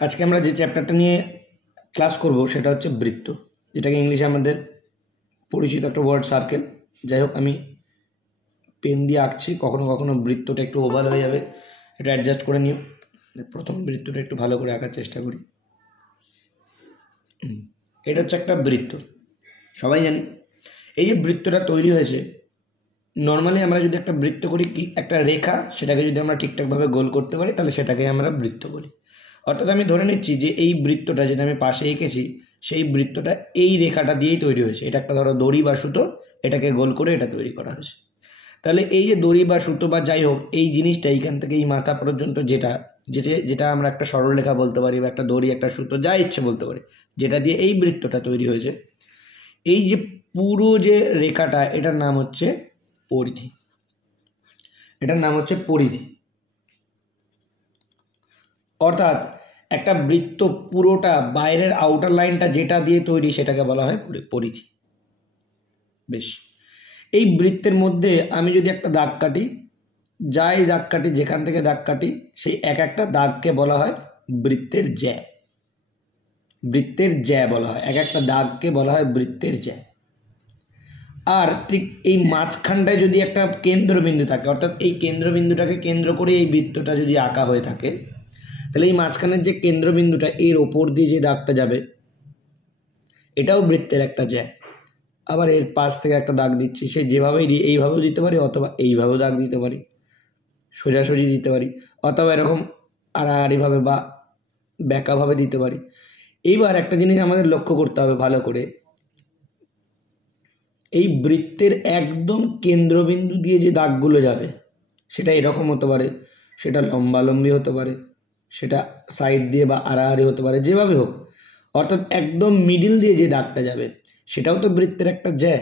আজকে আমরা যে চ্যাপ্টারটা নিয়ে ক্লাস করব সেটা হচ্ছে বৃত্ত, যেটাকে ইংলিশে আমাদের পরিচিত একটা ওয়ার্ড সার্কেল। যাই হোক, আমি পেন দিয়ে আঁকছি, কখনো কখনো বৃত্তটা একটু ওভাল হয়ে যাবে, এটা অ্যাডজাস্ট করে নিও। প্রথম বৃত্তটা একটু ভালো করে আঁকার চেষ্টা করি। এটা হচ্ছে একটা বৃত্ত, সবাই জানি। এই যে বৃত্তটা তৈরি হয়েছে, নর্মালি আমরা যদি একটা বৃত্ত করি, কি একটা রেখা, সেটাকে যদি আমরা ঠিকঠাকভাবে গোল করতে পারি তাহলে সেটাকে আমরা বৃত্ত বলি। অর্থাৎ আমি ধরে নিচ্ছি যে এই বৃত্তটা যেটা আমি পাশে এঁকেছি, সেই বৃত্তটা এই রেখাটা দিয়েই তৈরি হয়েছে। এটা একটা ধরো দড়ি বা সুতো, এটাকে গোল করে এটা তৈরি করা হয়েছে। তাহলে এই যে দড়ি বা সুতো বা যাই হোক, এই জিনিসটা এইখান থেকে এই মাথা পর্যন্ত যেটা যেটা যেটা আমরা একটা সরলরেখা বলতে পারি, বা একটা দড়ি, একটা সুতো, যা ইচ্ছে বলতে পারি, যেটা দিয়ে এই বৃত্তটা তৈরি হয়েছে, এই যে পুরো যে রেখাটা, এটার নাম হচ্ছে পরিধি। এটার নাম হচ্ছে পরিধি। অর্থাৎ একটা বৃত্ত পুরোটা বাইরের আউটার লাইনটা যেটা দিয়ে তৈরি সেটাকে বলা হয় পরিধি। বেশ, এই বৃত্তের মধ্যে আমি যদি একটা দাগ কাটি, যাই দাগ কাটি, যেখান থেকে দাগ কাটি, সেই এক একটা দাগকে বলা হয় বৃত্তের জ্যা। বৃত্তের জ্যা বলা হয়, এক একটা দাগকে বলা হয় বৃত্তের জ্যা। আর ঠিক এই মাঝখানটায় যদি একটা কেন্দ্রবিন্দু থাকে, অর্থাৎ এই কেন্দ্রবিন্দুটাকে কেন্দ্র করে এই বৃত্তটা যদি আঁকা হয়ে থাকে, তাহলে এই মাঝখানের যে কেন্দ্রবিন্দুটা, এর ওপর দিয়ে যে দাগটা যাবে, এটাও বৃত্তের একটা জ্যা। আবার এর পাশ থেকে একটা দাগ দিচ্ছি, সে যেভাবেই দিই, এইভাবেও দিতে পারি, অথবা এইভাবেও দাগ দিতে পারি, সোজাসুজি দিতে পারি, অথবা এরকম আড়াআড়িভাবে বা ব্যাকাভাবে দিতে পারি। এইবার একটা জিনিস আমাদের লক্ষ্য করতে হবে ভালো করে, এই বৃত্তের একদম কেন্দ্রবিন্দু দিয়ে যে দাগগুলো যাবে, সেটা এরকম হতে পারে, সেটা লম্বালম্বি হতে পারে, সেটা সাইড দিয়ে বা আড়াআড়ি হতে পারে, যেভাবে হোক। অর্থাৎ একদম মিডিল দিয়ে যে দাগটা যাবে, সেটাও তো বৃত্তের একটা জ্যা।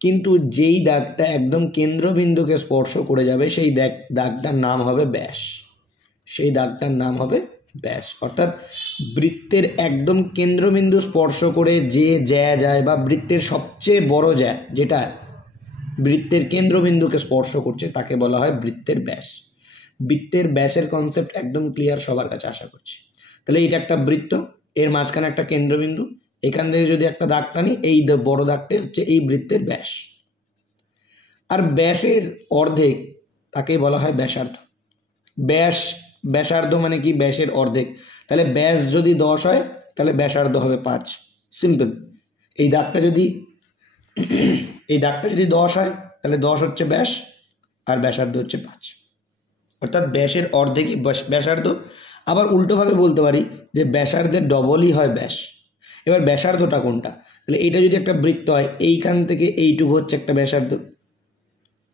কিন্তু যেই দাগটা একদম কেন্দ্রবিন্দুকে স্পর্শ করে যাবে, সেই দাগটার নাম হবে ব্যাস। সেই দাগটার নাম হবে ব্যাস। অর্থাৎ বৃত্তের একদম কেন্দ্রবিন্দু স্পর্শ করে যে জ্যা যায়, বা বৃত্তের সবচেয়ে বড় জ্যা যেটা বৃত্তের কেন্দ্রবিন্দুকে স্পর্শ করছে, তাকে বলা হয় বৃত্তের ব্যাস। বৃত্তের ব্যাসের কনসেপ্ট একদম ক্লিয়ার সবার কাছে, আশা করছি। তাহলে এটা একটা বৃত্ত, এর মাঝখানে একটা কেন্দ্রবিন্দু, এখান থেকে যদি একটা দাগ টানি, এই বড় দাগটা হচ্ছে এই বৃত্তের ব্যাস। আর ব্যাসের অর্ধেক, তাকেই বলা হয় ব্যাসার্ধ। ব্যাসার্ধ মানে কি? ব্যাসের অর্ধেক। তাহলে ব্যাস যদি 10 হয়, তাহলে ব্যাসার্ধ হবে 5। সিম্পল। এই দাগটা যদি 10 হয়, তাহলে 10 হচ্ছে ব্যাস, আর ব্যাসার্ধ হচ্ছে 5। অর্থাৎ ব্যাসের অর্ধেকই ব্যাসার্ধ। আবার উল্টোভাবে বলতে পারি যে ব্যাসার্ধের ডবলই হয় ব্যাস। এবার ব্যাসার্ধটা কোনটা? তাহলে এটা যদি একটা বৃত্ত হয়, এইখান থেকে এইটুকু হচ্ছে একটা ব্যাসার্ধ,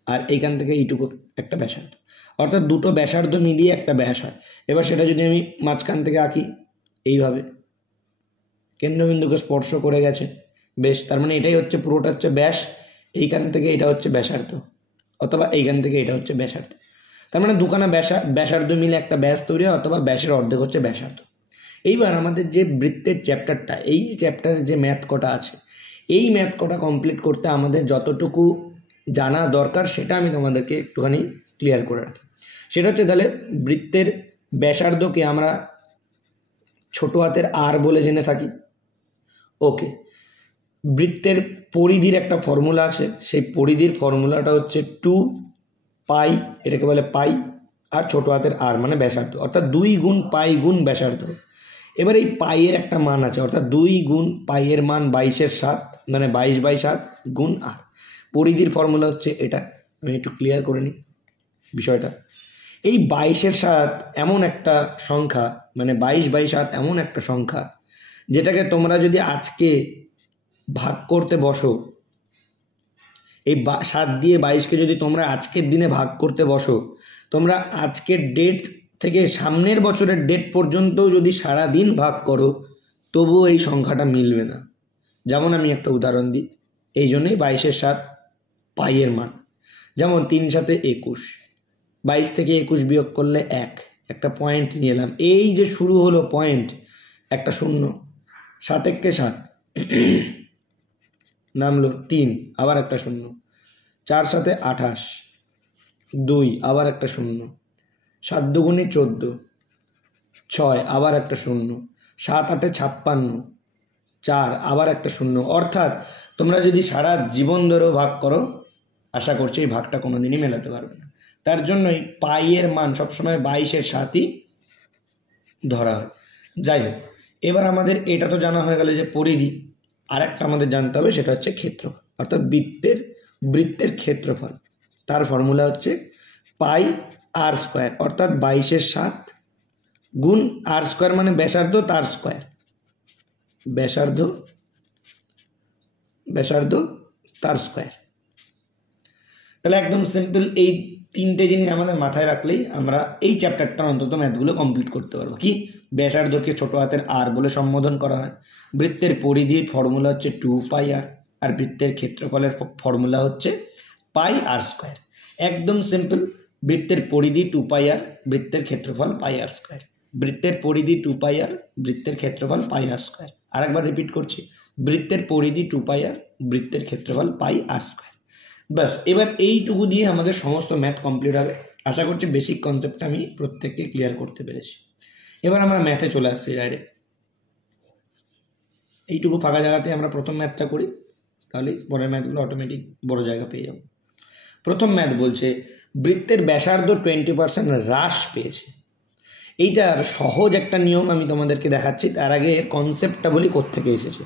আর এইখান থেকে এইটুকু একটা ব্যাসার্ধ। অর্থাৎ দুটো ব্যাসার্ধ মিলিয়ে একটা ব্যাস হয়। এবার সেটা যদি আমি মাঝখান থেকে আঁকি, এইভাবে কেন্দ্রবিন্দুকে স্পর্শ করে গেছে, বেশ, তার মানে এটাই হচ্ছে পুরোটা হচ্ছে ব্যাস। এইখান থেকে এটা হচ্ছে ব্যাসার্ধ, অথবা এইখান থেকে এটা হচ্ছে ব্যাসার্ধ। তার মানে দুখানা ব্যাসার্ধ মিলে একটা ব্যাস তৈরি হয়, অথবা ব্যাসের অর্ধেক হচ্ছে ব্যাসার্ধ। এইবার আমাদের যে বৃত্তের চ্যাপ্টারটা, এই চ্যাপ্টারের যে ম্যাথ কটা আছে, এই ম্যাথ কটা কমপ্লিট করতে আমাদের যতটুকু জানা দরকার, সেটা আমি তোমাদেরকে একটুখানি ক্লিয়ার করে রাখি। সেটা হচ্ছে, তাহলে বৃত্তের ব্যাসার্ধকে আমরা ছোট হাতের আর বলে জেনে থাকি। ওকে, বৃত্তের পরিধির একটা ফর্মুলা আছে, সেই পরিধির ফর্মুলাটা হচ্ছে 2 পাই, এটাকে বলে পাই, আর ছোট হাতের আর মানে ব্যাসার্ধ, অর্থাৎ 2 গুণ পাই গুণ ব্যাসার্ধ। এবার এই পাইয়ের একটা মান আছে, অর্থাৎ 2 গুণ পাইয়ের মান 22/7, মানে 22/7 গুণ আর। পরিধির ফর্মুলা হচ্ছে এটা। আমি একটু ক্লিয়ার করে নিই বিষয়টা। এই 22/7 এমন একটা সংখ্যা, মানে 22/7 এমন একটা সংখ্যা, যেটাকে তোমরা যদি আজকে ভাগ করতে বসো, এই 7 দিয়ে 22কে যদি তোমরা আজকের দিনে ভাগ করতে বসো, তোমরা আজকের ডেট থেকে সামনের বছরের ডেট পর্যন্তও যদি সারা দিন ভাগ করো, তবুও এই সংখ্যাটা মিলবে না। যেমন আমি একটা উদাহরণ দিই, এই জন্যই 22/7 পাইয়ের মান। যেমন 3 7 21, 22 থেকে 21 বিয়োগ করলে 1, একটা পয়েন্ট নিয়ে এলাম, এই যে শুরু হলো পয়েন্ট, একটা শূন্য, 7 1 7 নামলো 3, আবার একটা শূন্য, 4 7 28, 2, আবার একটা শূন্য, 7 2 14, 6 আবার একটা শূন্য, 7 8 56, 4 আবার একটা শূন্য। অর্থাৎ তোমরা যদি সারা জীবন ধরেও ভাগ করো, আশা করছি এই ভাগটা কোনোদিনই মেলাতে পারবে না। তার জন্যই পাইয়ের মান সবসময় 22-এর 7ই ধরা হয়। যাই হোক, এবার আমাদের এটা তো জানা হয়ে গেল যে পরিধি। আরেকটা আমাদের জানতে হবে, সেটা হচ্ছে ক্ষেত্রফল, অর্থাৎ বৃত্তের ক্ষেত্রফল। তার ফর্মুলা হচ্ছে পাই আর স্কোয়ার, অর্থাৎ 22-এর 7 গুণ আর স্কোয়ার মানে ব্যাসার্ধ তার স্কোয়ার, ব্যাসার্ধ তার স্কোয়ার। তাহলে একদম সিম্পল এই 3টে জিনিস আমাদের মাথায় রাখলেই আমরা এই চ্যাপ্টারটার অন্তত ম্যাথগুলো কমপ্লিট করতে পারবো। কি, ব্যাসার্ধকে ছোট হাতের আর বলে সম্বোধন করা হয়, বৃত্তের পরিধির ফর্মুলা হচ্ছে 2πr, আর বৃত্তের ক্ষেত্রফলের ফর্মুলা হচ্ছে পাই আর স্কোয়ার। একদম সিম্পল, বৃত্তের পরিধি 2πr, বৃত্তের ক্ষেত্রফল পাই আর স্কোয়ার। বৃত্তের পরিধি 2πr, বৃত্তের ক্ষেত্রফল পাই আর স্কোয়ার। আরেকবার রিপিট করছি, বৃত্তের পরিধি 2πr, বৃত্তের ক্ষেত্রফল পাই আর স্কোয়ার। ব্যাস, এবার এইটুকু দিয়ে আমাদের সমস্ত ম্যাথ কমপ্লিট হবে। আশা করছি বেসিক কনসেপ্টটা আমি প্রত্যেককে ক্লিয়ার করতে পেরেছি। এবার আমরা ম্যাথে চলে আসছি ডাইরেক্ট। এইটুকু ফাঁকা জায়গাতে আমরা প্রথম ম্যাথটা করি, তাহলে পরের ম্যাথগুলো অটোমেটিক বড় জায়গা পেয়ে যাব। প্রথম ম্যাথ বলছে বৃত্তের ব্যাসার্ধ 20% হ্রাস পেয়েছে। এইটার সহজ একটা নিয়ম আমি তোমাদেরকে দেখাচ্ছি, তার আগে কনসেপ্টটা বলি কোত্থেকে এসেছে।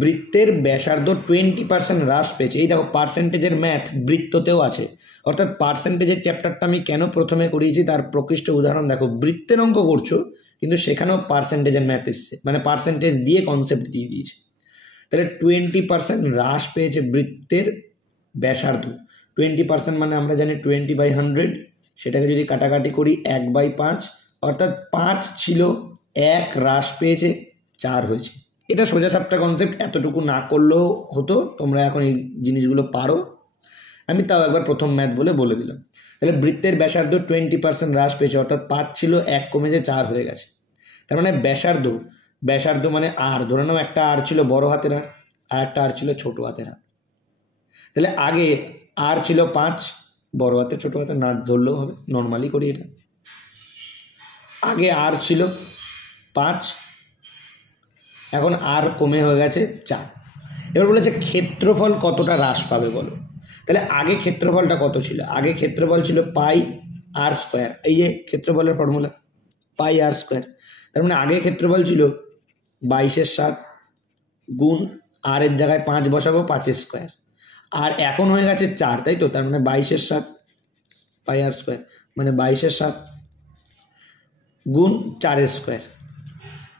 বৃত্তের ব্যাসার্ধ 20% হ্রাস পেয়েছে। এই দেখো, পার্সেন্টেজের ম্যাথ বৃত্ততেও আছে, অর্থাৎ পার্সেন্টেজের চ্যাপ্টারটা আমি কেন প্রথমে করিয়েছি তার প্রকৃষ্ট উদাহরণ দেখো। বৃত্তের অঙ্ক করছো কিন্তু সেখানেও পার্সেন্টেজের ম্যাথ এসছে, মানে পার্সেন্টেজ দিয়ে কনসেপ্ট দিয়ে দিয়েছে। তাহলে 20% হ্রাস পেয়েছে বৃত্তের ব্যাসার্ধ। 20% মানে আমরা জানি 20/100, সেটাকে যদি কাটাকাটি করি 1/5, অর্থাৎ 5 ছিল, 1 হ্রাস পেয়েছে, 4 হয়েছে। এটা সোজা সাপটা কনসেপ্ট, এতটুকু না করলেও হতো, তোমরা এখন এই জিনিসগুলো পারো। আমি তাও একবার প্রথম ম্যাথ বলে দিলাম। তাহলে বৃত্তের ব্যাসার্ধ 20% হ্রাস পেয়েছে, অর্থাৎ 5 ছিল, 1 কমেছে, 4 হয়ে গেছে। তার মানে ব্যাসার্ধ মানে আর, ধরে নাও একটা আর ছিল বড় হাতের আর একটা আর ছিল ছোট হাতের আর। তাহলে আগে আর ছিল 5, বড় হাতের ছোট হাতের না ধরলেও হবে, নর্মালি করি এটা। আগে আর ছিল 5, এখন আর কমে হয়ে গেছে 4। এবার বলেছে ক্ষেত্রফল কতটা হ্রাস পাবে বলো। তাহলে আগে ক্ষেত্রফলটা কত ছিল? আগে ক্ষেত্রফল ছিল পাই আর স্কোয়ার, এই যে ক্ষেত্রফলের ফর্মুলা পাই আর স্কোয়ার। তার মানে আগে ক্ষেত্রফল ছিল 22-এর 7 গুণ আর এর জায়গায় 5 বসাবো, 5-এর স্কোয়ার। আর এখন হয়ে গেছে 4, তাই তো? তার মানে 22-এর 7 পাই আর স্কোয়ার, মানে 22-এর 7 গুণ 4-এর স্কোয়ার।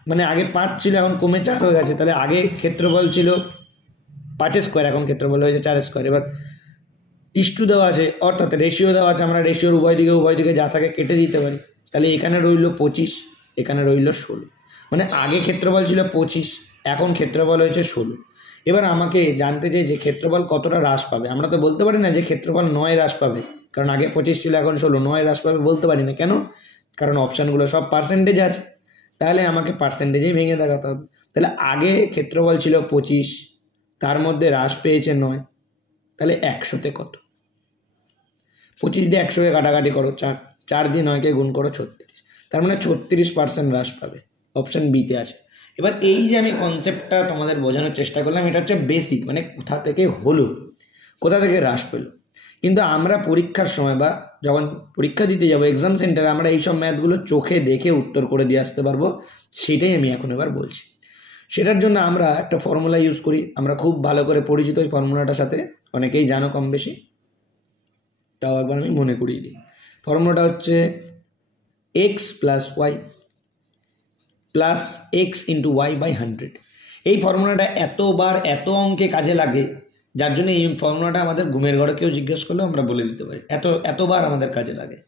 মানে আগে 5 ছিল, এখন কমে 4 হয়ে গেছে। তাহলে আগে ক্ষেত্রফল ছিল 5-এর স্কোয়ার, এখন ক্ষেত্রফল হয়েছে 4-এর স্কোয়ার। এবার ইস্টু দেওয়া আছে, অর্থাৎ রেশিও দেওয়া আছে, আমরা রেশিওর উভয় দিকে যা থাকে কেটে দিতে পারি। তাহলে এখানে রইল 25, এখানে রইল 16। মানে আগে ক্ষেত্রফল ছিল 25, এখন ক্ষেত্রফল হয়েছে 16। এবার আমাকে জানতে চাই যে ক্ষেত্রফল কতটা হ্রাস পাবে। আমরা তো বলতে পারি না যে ক্ষেত্রফল 9 হ্রাস পাবে, কারণ আগে 25 ছিল, এখন 16, 9 হ্রাস পাবে বলতে পারি না। কেন? কারণ অপশানগুলো সব পার্সেন্টেজ আছে, তাহলে আমাকে পার্সেন্টেজেই ভেঙে দেখাতে হবে। তাহলে আগে ক্ষেত্রফল ছিল 25, তার মধ্যে হ্রাস পেয়েছে 9, তাহলে 100-তে কত? 25 দিয়ে 100-কে কাটাকাটি করো, 4 দিয়ে 9-কে গুণ করো, 36। তার মানে 36% হ্রাস পাবে, অপশান বিতে আছে। এবার এই যে আমি কনসেপ্টটা তোমাদের বোঝানোর চেষ্টা করলাম, এটা হচ্ছে বেসিক, মানে কোথা থেকে হলো, কোথা থেকে হ্রাস পেলো। কিন্তু আমরা পরীক্ষার সময় বা যখন পরীক্ষা দিতে যাবো এক্সাম সেন্টারে, আমরা এইসব ম্যাথগুলো চোখে দেখে উত্তর করে দিয়ে আসতে পারবো, সেটাই আমি এখন এবার বলছি। সেটার জন্য আমরা একটা ফর্মুলা ইউজ করি, আমরা খুব ভালো করে পরিচিত ওই ফর্মুলাটার সাথে, অনেকেই জানো কম বেশি, তাও একবার আমি মনে করিয়ে দিই। ফর্মুলাটা হচ্ছে X plus Y plus X into Y by 100। এই ফর্মুলাটা এতবার এত অঙ্কে কাজে লাগে, যার জন্য এই ফর্মুলাটা আমাদের ঘুমের ঘরে কেউ জিজ্ঞেস করলেও আমরা বলে দিতে পারি, এতবার আমাদের কাজে লাগে।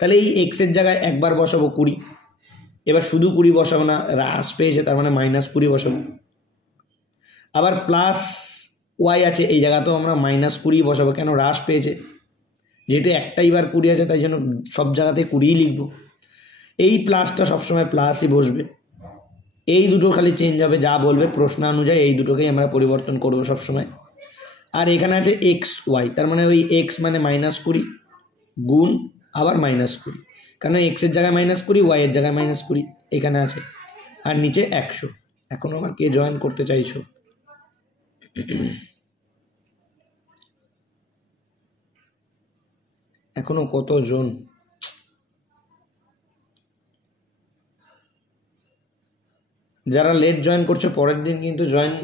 তাহলে এই এক্সের জায়গায় একবার বসাবো 20, এবার শুধু 20 বসাবো না, হ্রাস পেয়েছে তার মানে -20 বসাবো। আবার প্লাস ওয়াই আছে, এই জায়গাতেও আমরা -20 বসাবো, কেন? হ্রাস পেয়েছে, যেহেতু একটাই বার 20 আছে, তাই জন্য সব জায়গাতে 20 লিখবো। এই প্লাসটা সবসময় প্লাসই বসবে, এই দুটো খালি চেঞ্জ হবে, যা বলবে প্রশ্ন অনুযায়ী এই দুটোকেই আমরা পরিবর্তন করবো সবসময়। আর এখানে আছে এক্স ওয়াই, তার মানে ওই এক্স মানে -20 গুণ আবার -20, কারণ এক্সের জায়গায় -20, ওয়াইয়ের জায়গায় -20 এখানে আছে, আর নিচে 100। এখন আমার কে জয়েন করতে চাইছো? এখনো কতজন? যারা লেট জয়েন করছো পরের দিন কিন্তু জয়েন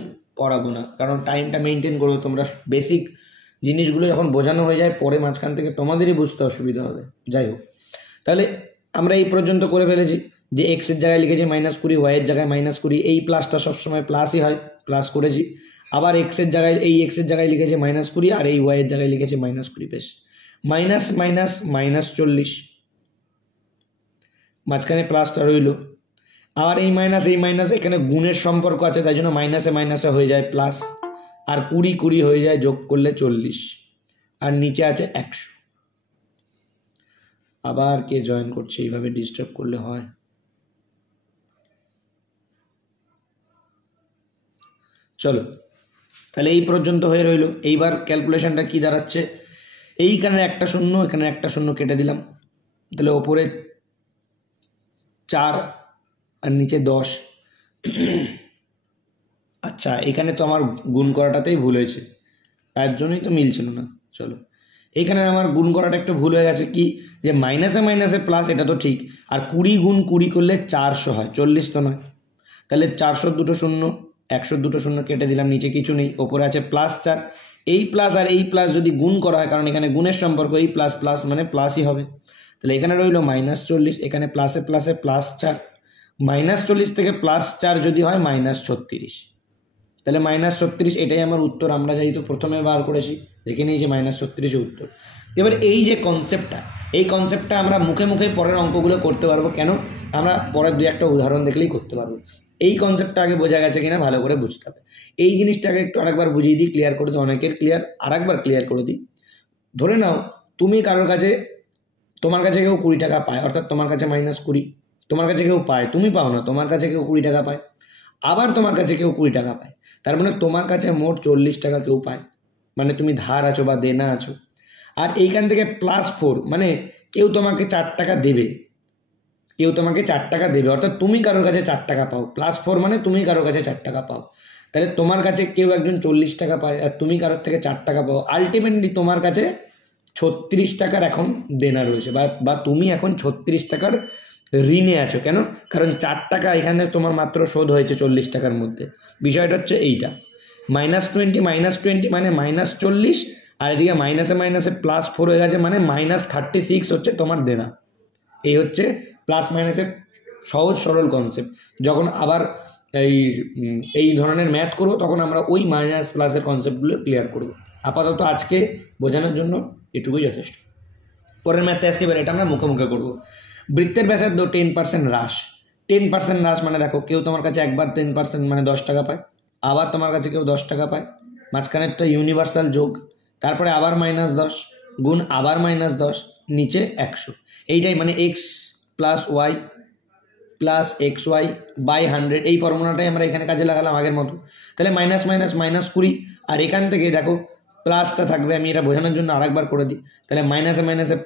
করাবো না, কারণ টাইমটা মেনটেন করো। তোমরা বেসিক জিনিসগুলো যখন বোঝানো হয়ে যায় পরে মাঝখান থেকে তোমাদেরই বুঝতে অসুবিধা হবে। যাই হোক, তাহলে আমরা এই পর্যন্ত করে ফেলেছি যে এক্সের জায়গায় লিখেছি -20, ওয়াইয়ের জায়গায় -20, এই প্লাসটা সবসময় প্লাসই হয়, প্লাস করেছি। আবার এক্সের জায়গায় এক্সের জায়গায় লিখেছি -20, আর এই ওয়াইয়ের জায়গায় লিখেছি -20। বেশ, মাইনাস মাইনাস -40, মাঝখানে প্লাসটা রইল। আর এই মাইনাস এখানে গুণের সম্পর্ক আছে, তাই জন্য মাইনাসে মাইনাসে হয়ে যায় প্লাস, আর 20 হয়ে যায় যোগ করলে 40, আর নিচে আছে 100। আবার কে জয়েন করছে? এইভাবে ডিস্টার্ব করলে হয়? চলো, তাহলে এই পর্যন্ত হয়ে রইল। এইবার ক্যালকুলেশনটা কি দাঁড়াচ্ছে? এইখানে একটা শূন্য, এখানে একটা শূন্য কেটে দিলাম, তাহলে ওপরে 4 আর নিচে 10। আচ্ছা, এখানে তো আমার গুণ করাটাতেই ভুল হয়েছে, তার জন্যই তো মিলছিল না। চলো, এইখানে আমার গুণ করাটা একটু ভুল হয়ে গেছে, কি যে মাইনাসে মাইনাসে প্লাস, এটা তো ঠিক। আর 20 গুণ 20 করলে 400 হয়, 40 তো নয়। তাহলে 400 দুটো শূন্য, 100 দুটো শূন্য কেটে দিলাম, নিচে কিছু নেই, ওপরে আছে +4। এই প্লাস আর এই প্লাস যদি গুণ করা হয়, কারণ এখানে গুণের সম্পর্ক, এই প্লাস প্লাস মানে প্লাসই হবে। তাহলে এখানে রইল -40, এখানে প্লাসে প্লাসে +4, -40 থেকে +4 যদি হয় -36। তাহলে -36, এটাই আমার উত্তর। আমরা যেহেতু প্রথমে বার করেছি, দেখে নিয়েছি -36 উত্তর। এবার এই যে কনসেপ্টটা, এই কনসেপ্টটা আমরা মুখে মুখে পরের অঙ্কগুলো করতে পারবো। কেন? আমরা পরের 2-1টা উদাহরণ দেখলেই করতে পারবো। এই কনসেপ্টটা আগে বোঝা গেছে কিনা ভালো করে বুঝতে হবে। এই জিনিসটাকে একটু আরেকবার বুঝিয়ে দিই, ক্লিয়ার করে দিই, অনেকের ক্লিয়ার, আরেকবার ক্লিয়ার করে দিই। ধরে নাও তুমি কারোর কাছে, তোমার কাছে কেউ 20 টাকা পায়, অর্থাৎ তোমার কাছে -20, তোমার কাছে কেউ পায়, তুমি পাও না, তোমার কাছে কেউ 20 টাকা পায়, আবার তোমার কাছে কেউ 20 টাকা পায়। তার মানে তোমার কাছে মোট 40 টাকা কেউ পায়, মানে তুমি ধার আছো বা দেনা আছো। আর এইখান থেকে +4, মানে কেউ তোমাকে 4 টাকা দেবে, কেউ তোমাকে 4 টাকা দেবে, অর্থাৎ তুমি কারোর কাছে 4 টাকা পাও। +4 মানে তুমি কারোর কাছে 4 টাকা পাও। তাহলে তোমার কাছে কেউ একজন 40 টাকা পায়, আর তুমি কারোর থেকে 4 টাকা পাও। আলটিমেটলি তোমার কাছে 36 টাকার এখন দেনা রয়েছে, বা তুমি এখন 36 টাকার ঋণে আছো। কেন? কারণ 4 টাকা এখানে তোমার মাত্র শোধ হয়েছে 40 টাকার মধ্যে। বিষয়টা হচ্ছে এইটা, -20 মানে -40, আর এদিকে মাইনাসে মাইনাসে +4 হয়ে গেছে, মানে -36 হচ্ছে তোমার দেনা। এই হচ্ছে প্লাস মাইনাসের সহজ সরল কনসেপ্ট। যখন আবার এই ধরনের ম্যাথ করবো, তখন আমরা ওই মাইনাস প্লাসের কনসেপ্টগুলো ক্লিয়ার করব। আপাতত আজকে বোঝানোর জন্য এটুকুই যথেষ্ট। পরের ম্যাথে আসছি, এবার এটা আমরা মুখে মুখে করবো। বৃত্তের ব্যাসার্ধ 10% হ্রাস। 10% হ্রাস মানে দেখো, কেউ তোমার কাছে একবার 10% মানে 10 টাকা পায়, আবার তোমার কাছে কেউ 10 টাকা পায়, মাঝখানে একটা ইউনিভার্সাল যোগ, তারপরে আবার -10 গুণ আবার -10, নিচে 100। এইটাই মানে x + y + xy / 100, এই ফর্মুলাটাই আমরা এখানে কাজে লাগালাম আগের মতো। তাহলে মাইনাস মাইনাস -20, আর এখান থেকে দেখো প্লাসটা থাকবে, আমি এটা বোঝানোর জন্য আরেকবার করে দিই। তাহলে মাইনাসে মাইনাসে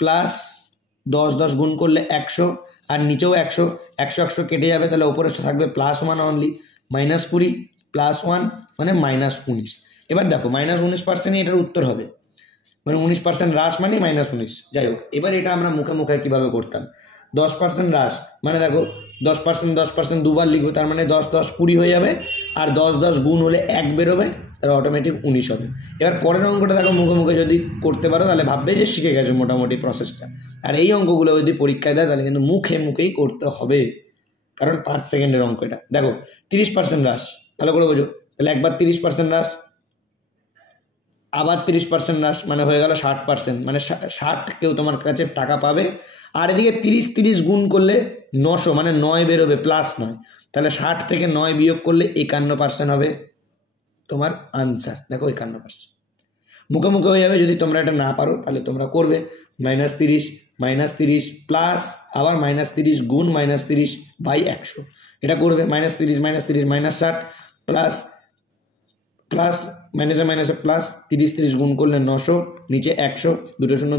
+10 গুণ করলে 100, আর নিচেও 100, 100 কেটে যাবে, তাহলে ওপরে থাকবে +1 অনলি। -20 + 1 মানে -19। এবার দেখো -19% এটার উত্তর হবে, মানে 19% হ্রাস মানে -19। যাই হোক, এবার এটা আমরা মুখে মুখে কীভাবে করতাম? 10% হ্রাস মানে দেখো 10% দুবার লিখবো, তার মানে 10 10 20 হয়ে যাবে, আর 10 10 গুণ হলে 1 বেরোবে, তাহলে অটোমেটিক 19 হবে। এবার পরের অঙ্কটা দেখো, মুখে মুখে যদি করতে পারো তাহলে ভাববে যে শিখে গেছো মোটামুটি প্রসেসটা। আর এই অঙ্কগুলো যদি পরীক্ষায় দেয় তাহলে কিন্তু মুখে মুখেই করতে হবে, কারণ 5 সেকেন্ডের অঙ্ক এটা। দেখো 30% হ্রাস, ভালো করে বোঝো। তাহলে একবার 30% হ্রাস, আবার 30% হ্রাস, মানে হয়ে গেল 60%, মানে 60 কেউ তোমার কাছে টাকা পাবে। আর এদিকে 30 গুণ করলে 900, মানে 9 বেরোবে, +9। তাহলে 60 থেকে 9 বিয়োগ করলে 51% হবে তোমার আনসার। দেখো 51%, মুখে মুখে হয়ে যাবে। যদি তোমরা এটা না পারো তাহলে তোমরা করবে -30 প্লাস আবার -30 গুণ -30/100, এটা করবে। -30 -30 প্লাস প্লাস মাইনাসে মাইনাসে প্লাস, 30 গুণ করলে 900, নিচে 100,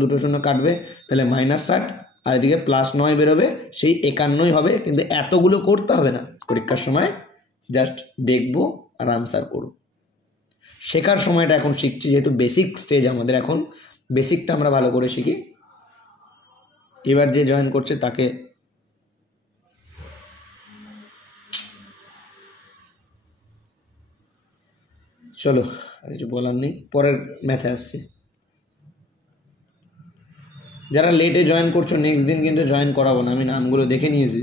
দুটো শূন্য কাটবে, তাহলে -60 আর এদিকে +9 বেরোবে, সেই 51 হবে। কিন্তু এতগুলো করতে হবে না, পরীক্ষার সময় জাস্ট দেখবো আর আনসার করব। শেখার সময়টা এখন শিখছি, যেহেতু বেসিক স্টেজ আমাদের, এখন বেসিকটা আমরা ভালো করে শিখি। এবার যে জয়েন করছে তাকে চলো, আর কিছু বলার নেই, পরের ম্যাথে আসছি। যারা লেটে জয়েন করছো নেক্সট দিন কিন্তু জয়েন করাবো না, আমি নামগুলো দেখে নিয়েছি।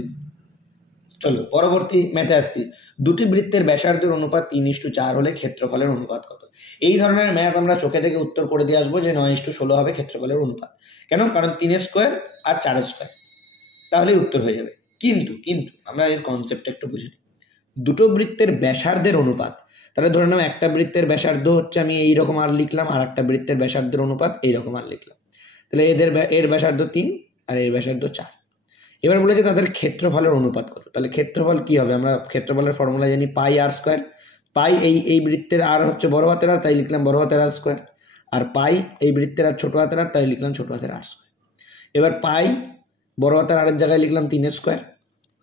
চলো পরবর্তী ম্যাথে আসছি। দুটি বৃত্তের ব্যাসার্ধের অনুপাত 3:4 হলে ক্ষেত্রফলের অনুপাত কত? এই ধরনের ম্যাথ আমরা চোখে থেকে উত্তর করে দিয়ে আসবো যে 9:16 হবে ক্ষেত্রফলের অনুপাত। কেন? কারণ 3 স্কোয়ার আর 4 স্কোয়ার, তাহলেই উত্তর হয়ে যাবে। কিন্তু কিন্তু আমরা এর কনসেপ্টটা একটু বুঝে নিই। দুটো বৃত্তের ব্যাসার্ধের অনুপাত, তাহলে ধরে নাও একটা বৃত্তের ব্যাসার্ধ হচ্ছে আমি এইরকম আর লিখলাম, আর একটা বৃত্তের ব্যাসার্ধের অনুপাত এইরকম আর লিখলাম। তাহলে এর ব্যাসার্ধ 3 আর এর ব্যাসার্ধ 4। এবার বলেছে তাদের ক্ষেত্রফলের অনুপাত কত। তাহলে ক্ষেত্রফল কি হবে? আমরা ক্ষেত্রফলের ফর্মুলা জানি পাই আর স্কোয়ার। পাই এই বৃত্তের আর হচ্ছে বড় হাতের আর, তাই লিখলাম বড় হাতের আর স্কোয়ার। আর পাই এই বৃত্তের আর ছোট হাতের আর, তাই লিখলাম ছোট হাতের আর স্কোয়ার। এবার পাই বড় হাতের আরের জায়গায় লিখলাম 3 স্কোয়ার,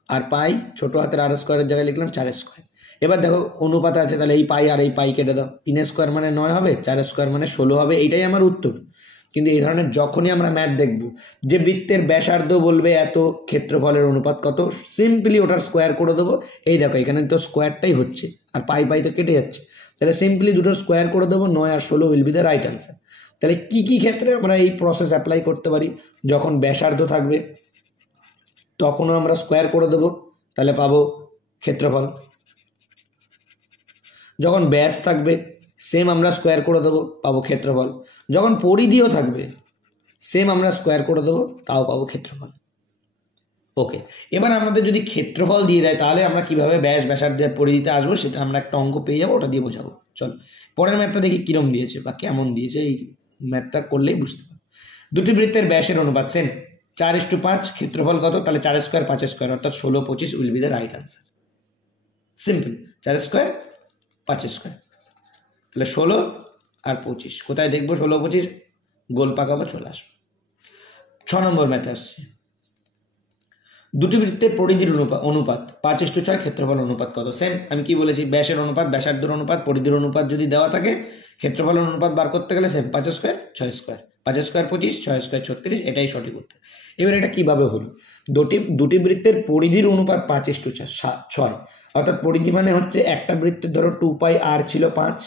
আর পাই ছোট হাতের আর স্কোয়ারের জায়গায় লিখলাম 4 স্কোয়ার। এবার দেখো অনুপাত আছে, তাহলে এই পাই আর এই পাই কেটে দাও। 3 স্কোয়ার মানে 9 হবে, 4 স্কোয়ার মানে 16 হবে। এইটাই আমার উত্তর। কিন্তু এই ধরনের যখনই আমরা ম্যাথ দেখব, যে বৃত্তের ব্যাসার্ধ বলবে এত, ক্ষেত্রফলের অনুপাত কত, সিম্পলি ওটার স্কোয়ার করে দেবো। এই দেখো এখানে তো স্কোয়ারটাই হচ্ছে, আর পাই পাই তো কেটে যাচ্ছে, তাহলে সিম্পলি দুটোর স্কোয়ার করে দেবো। 9 আর 16 will be the right answer. তাহলে কি কি ক্ষেত্রে আমরা এই প্রসেস অ্যাপ্লাই করতে পারি? যখন ব্যাসার্ধ থাকবে তখনও আমরা স্কোয়ার করে দেবো, তাহলে পাবো ক্ষেত্রফল। যখন ব্যাস থাকবে সেম আমরা স্কোয়ার করে দেবো, পাবো ক্ষেত্রফল। যখন পরিধিও থাকবে সেম আমরা স্কোয়ার করে দেবো, তাও পাবো ক্ষেত্রফল। ওকে, এবার আমাদের যদি ক্ষেত্রফল দিয়ে দেয় তাহলে আমরা কিভাবে ব্যাস ব্যাসার্ধের পরিধিতে আসবো সেটা আমরা একটা অঙ্ক পেয়ে যাবো, ওটা দিয়ে বোঝাবো। চল পরের ম্যাথটা দেখি কিরম দিয়েছে বা কেমন দিয়েছে। এই ম্যাথটা করলেই বুঝতে পারবো। দুটি বৃত্তের ব্যাসের অনুপাত সেম, 4:5। ক্ষেত্রফল কত? তাহলে 4 স্কোয়ার 5 স্কোয়ার, অর্থাৎ 16 25 will be the right answer. Simple, 4 square 5 square, তাহলে 16 আর 25। কোথায় দেখবো 16 25? গোল পাকাবো, চলে আসবো। 6 নম্বর ম্যাথে আসছে। দুটি বৃত্তের পরিধির অনুপাত 5:6, ক্ষেত্রফল অনুপাত কত? সেম, আমি কি বলেছি, ব্যাসের অনুপাত, ব্যাসার্ধের অনুপাত, পরিধির অনুপাত যদি দেওয়া থাকে, ক্ষেত্রফলের অনুপাত বার করতে গেলে same 5 square 6 square. 5 square 25, 6 square 36, এটাই সঠিক উত্তর। এবার এটা কিভাবে হলো? দুটি বৃত্তের পরিধির অনুপাত 5:6, অর্থাৎ পরিধি মানে হচ্ছে একটা বৃত্তের ধরো 2 পাই আর ছিল 5,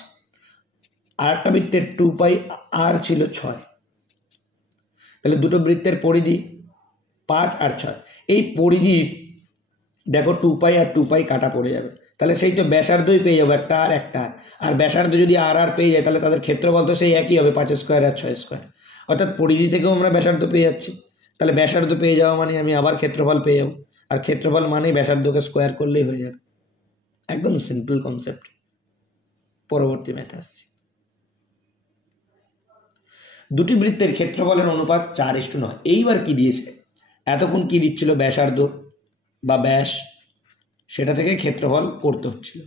আর একটা বৃত্তের 2 পাই আর ছিল 6। তাহলে দুটো বৃত্তের পরিধি 5 আর 6। এই পরিধি দেখো 2 পাই আর 2 পাই কাটা পড়ে যাবে, তাহলে সেই তো ব্যাসার্ধই পেয়ে যাবো, একটা আর একটা। আর ব্যাসার্ধ যদি আর আর পেয়ে যায় তাহলে তাদের ক্ষেত্রফল তো সেই একই হবে, 5 স্কোয়ার আর 6 স্কোয়ার। অর্থাৎ পরিধি থেকেও আমরা ব্যাসার্ধ পেয়ে যাচ্ছি। তাহলে ব্যাসার্ধ পেয়ে যাওয়া মানে আমি আবার ক্ষেত্রফল পেয়ে যাবো, আর ক্ষেত্রফল মানেই ব্যাসার্ধকে স্কোয়ার করলেই হয়ে যাবে। একদম সিম্পল কনসেপ্ট। পরবর্তী ম্যাথে আসছি। দুটি বৃত্তের ক্ষেত্রফলের অনুপাত 4:9। এইবার কি দিয়েছে? এতক্ষণ কি দিচ্ছিল? ব্যাসার্ধ বা ব্যাস, সেটা থেকে ক্ষেত্রফল করতে হচ্ছিল।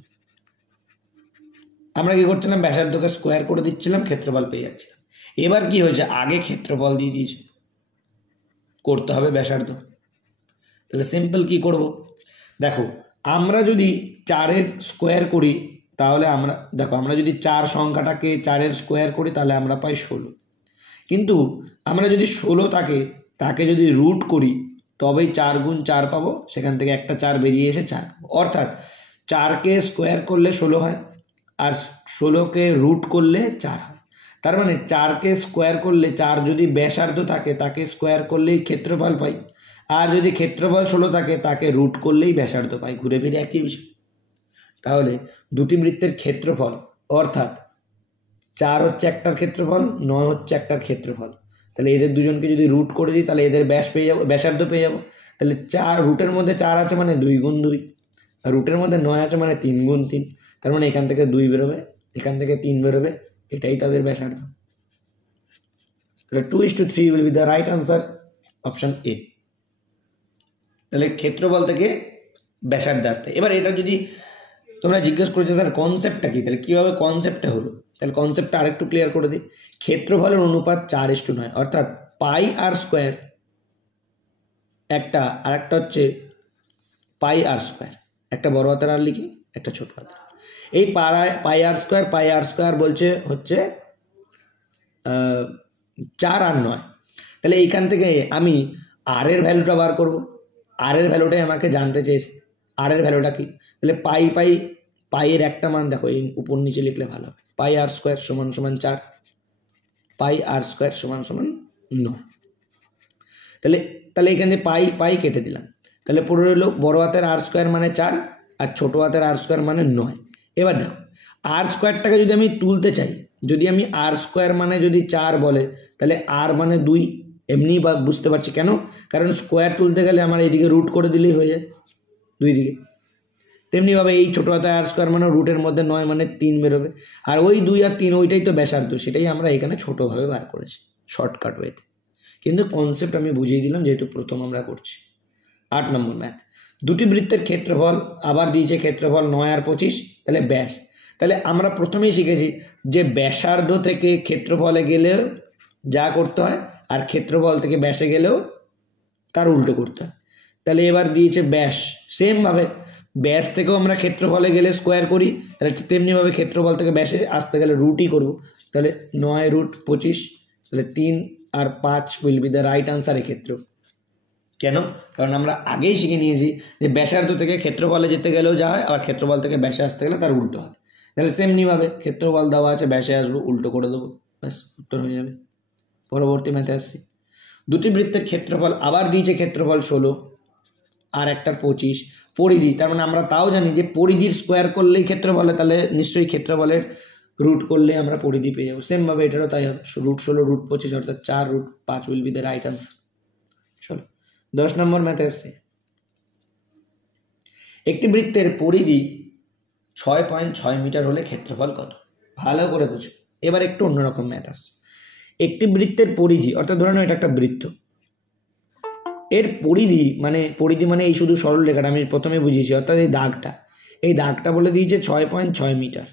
আমরা কি করছিলাম? ব্যাসার্ধকে স্কোয়ার করে দিচ্ছিলাম, ক্ষেত্রফল পেয়ে যাচ্ছিলাম। এবার কি হয়েছে? আগে ক্ষেত্রফল দিয়ে দিয়েছে, করতে হবে ব্যাসার্ধ। তাহলে সিম্পল কি করব? দেখো আমরা যদি 4-এর স্কোয়ার করি তাহলে আমরা যদি 4 সংখ্যাটাকে 4-এর স্কোয়ার করি তাহলে আমরা পাই 16। কিন্তু আমরা যদি 16 তাকে যদি রুট করি তবেই 4 গুণ 4 পাবো, সেখান থেকে একটা 4 বেরিয়ে এসে 4 পাবো। অর্থাৎ 4কে স্কোয়ার করলে 16 হয়, আর 16কে রুট করলে 4 হয়। তার মানে 4কে স্কোয়ার করলে, 4 যদি ব্যাসার্ধ থাকে তাকে স্কোয়ার করলেই ক্ষেত্রফল পাই, আর যদি ক্ষেত্রফল 16 থাকে তাকে রুট করলেই ব্যাসার্ধ পাই। ঘুরে ফিরে একই বিষয়। তাহলে দুটি বৃত্তের ক্ষেত্রফল, অর্থাৎ 4 হচ্ছে একটার ক্ষেত্রফল, 9 হচ্ছে একটার ক্ষেত্রফল। তাহলে এদের দুজনকে যদি রুট করে দিই তাহলে এদের ব্যাস পেয়ে যাবো, ব্যাসার্ধ পেয়ে যাবো। তাহলে 4 রুটের মধ্যে 4 আছে মানে 2 গুণ 2, আর রুটের মধ্যে 9 আছে মানে 3 গুণ 3। তার মানে এখান থেকে 2 বেরোবে, এখান থেকে 3 বেরোবে, এটাই তাদের ব্যাসার্ধ। তাহলে 2:3 will be the right answer, option A. তাহলে ক্ষেত্রফল থেকে ব্যাসার্ধ আসতে। এবার এটা যদি তোমরা জিজ্ঞেস করেছো স্যার কনসেপ্টটা কি, তাহলে কীভাবে কনসেপ্টটা হলো? তাহলে কনসেপ্টটা আরেকটু ক্লিয়ার করে দিই। ক্ষেত্রফলের অনুপাত 4:9, অর্থাৎ পাই আর স্কোয়ার একটা, আর একটা হচ্ছে পাই আর স্কোয়ার, একটা বড় হাতের আর লিখি, একটা ছোট হাতের। এই পাই আর স্কোয়ার বলছে হচ্ছে 4 আর 9। তাহলে এইখান থেকে আমি আর এর ভ্যালুটা বার করব। আর এর ভ্যালুটাই আমাকে জানতে চেয়েছে, আর এর ভ্যালুটা কি। তাহলে পাইয়ের একটা মান দেখো, এই উপর নিচে লিখলে ভালো হবে। পাই আর স্কোয়ার সমান সমান 4, পাই আর স্কোয়ার সমান সমান 9। তাহলে তাহলে এখানে পাই কেটে দিলাম। তাহলে পড়ে রইল বড় হাতের আর স্কোয়ার মানে 4 আর ছোট হাতের আর স্কোয়ার মানে 9। এবার দেখো আর স্কোয়ারটাকে যদি আমি তুলতে চাই, যদি আমি আর স্কোয়ার মানে যদি 4 বলে, তাহলে আর মানে 2, এমনি বা বুঝতে পারছি কেন, কারণ স্কোয়ার তুলতে গেলে আমার এইদিকে রুট করে দিলেই হয়ে যায় দুই দিকে। তেমনিভাবে এই ছোটো হাতের আর স্কোয়ার মানে রুটের মধ্যে 9 মানে 3 বেরোবে, আর ওই 2 আর 3 ওইটাই তো ব্যাসার্ধ, সেটাই আমরা এখানে ছোটোভাবে বার করেছি শর্টকাট ওয়েতে। কিন্তু কনসেপ্ট আমি বুঝিয়ে দিলাম যেহেতু প্রথম আমরা করছি। 8 নম্বর ম্যাথ, দুটি বৃত্তের ক্ষেত্রফল আবার দিয়েছে, ক্ষেত্রফল 9 আর 25, তাহলে ব্যাস। তাহলে আমরা প্রথমেই শিখেছি যে ব্যাসার্ধ থেকে ক্ষেত্রফলে গেলেও যা করতে হয়, আর ক্ষেত্রফল থেকে ব্যাসে গেলেও তার উল্টো করতে হয়। তাহলে এবার দিয়েছে ব্যাস, সেমভাবে ব্যাস থেকেও আমরা ক্ষেত্রফলে গেলে স্কোয়ার করি, তাহলে তেমনিভাবে ক্ষেত্রফল থেকে ব্যাসে আসতে গেলে রুটই করব। তাহলে 9 √ 25, তাহলে 3 আর 5 will be the right answer এক্ষেত্রেও। কেন? কারণ আমরা আগেই শিখে নিয়েছি যে ব্যাসার্ধ থেকে ক্ষেত্রফলে যেতে গেলেও যা হয়, আবার ক্ষেত্রফল থেকে ব্যাসে আসতে গেলে তার উল্টো হয়। তাহলে সেমনিভাবে ক্ষেত্রফল দেওয়া আছে, ব্যাসে আসবো, উল্টো করে দেবো, ব্যাস উত্তর হয়ে যাবে। পরবর্তী ম্যাথে আসছি, দুটি বৃত্তের ক্ষেত্রফল আবার দিয়েছে, ক্ষেত্রফল 16 আর একটা 25, পরিধি, তার মানে আমরা তাও জানি যে পরিধির স্কোয়ার করলেই ক্ষেত্রফল হয়, তাহলে নিশ্চয়ই ক্ষেত্রফলের রুট করলে আমরা পরিধি পেয়ে যাবো। সেমভাবে এটারও তাই হবে, √16 √25 অর্থাৎ 4 √ 5 will be the right answer. চলো 10 নম্বর ম্যাথে আসছে, একটি বৃত্তের পরিধি 6.6 মিটার হলে ক্ষেত্রফল কত? ভালো করে বুঝো। এবার একটু অন্যরকম ম্যাথ আসছে, একটি বৃত্তের পরিধি অর্থাৎ ধরে নাও এটা একটা বৃত্ত, এর পরিধি মানে এই শুধু সরল রেখাটা আমি প্রথমে বুঝিয়েছি, অর্থাৎ এই দাগটা বলে দিয়েছে 6.6 মিটার,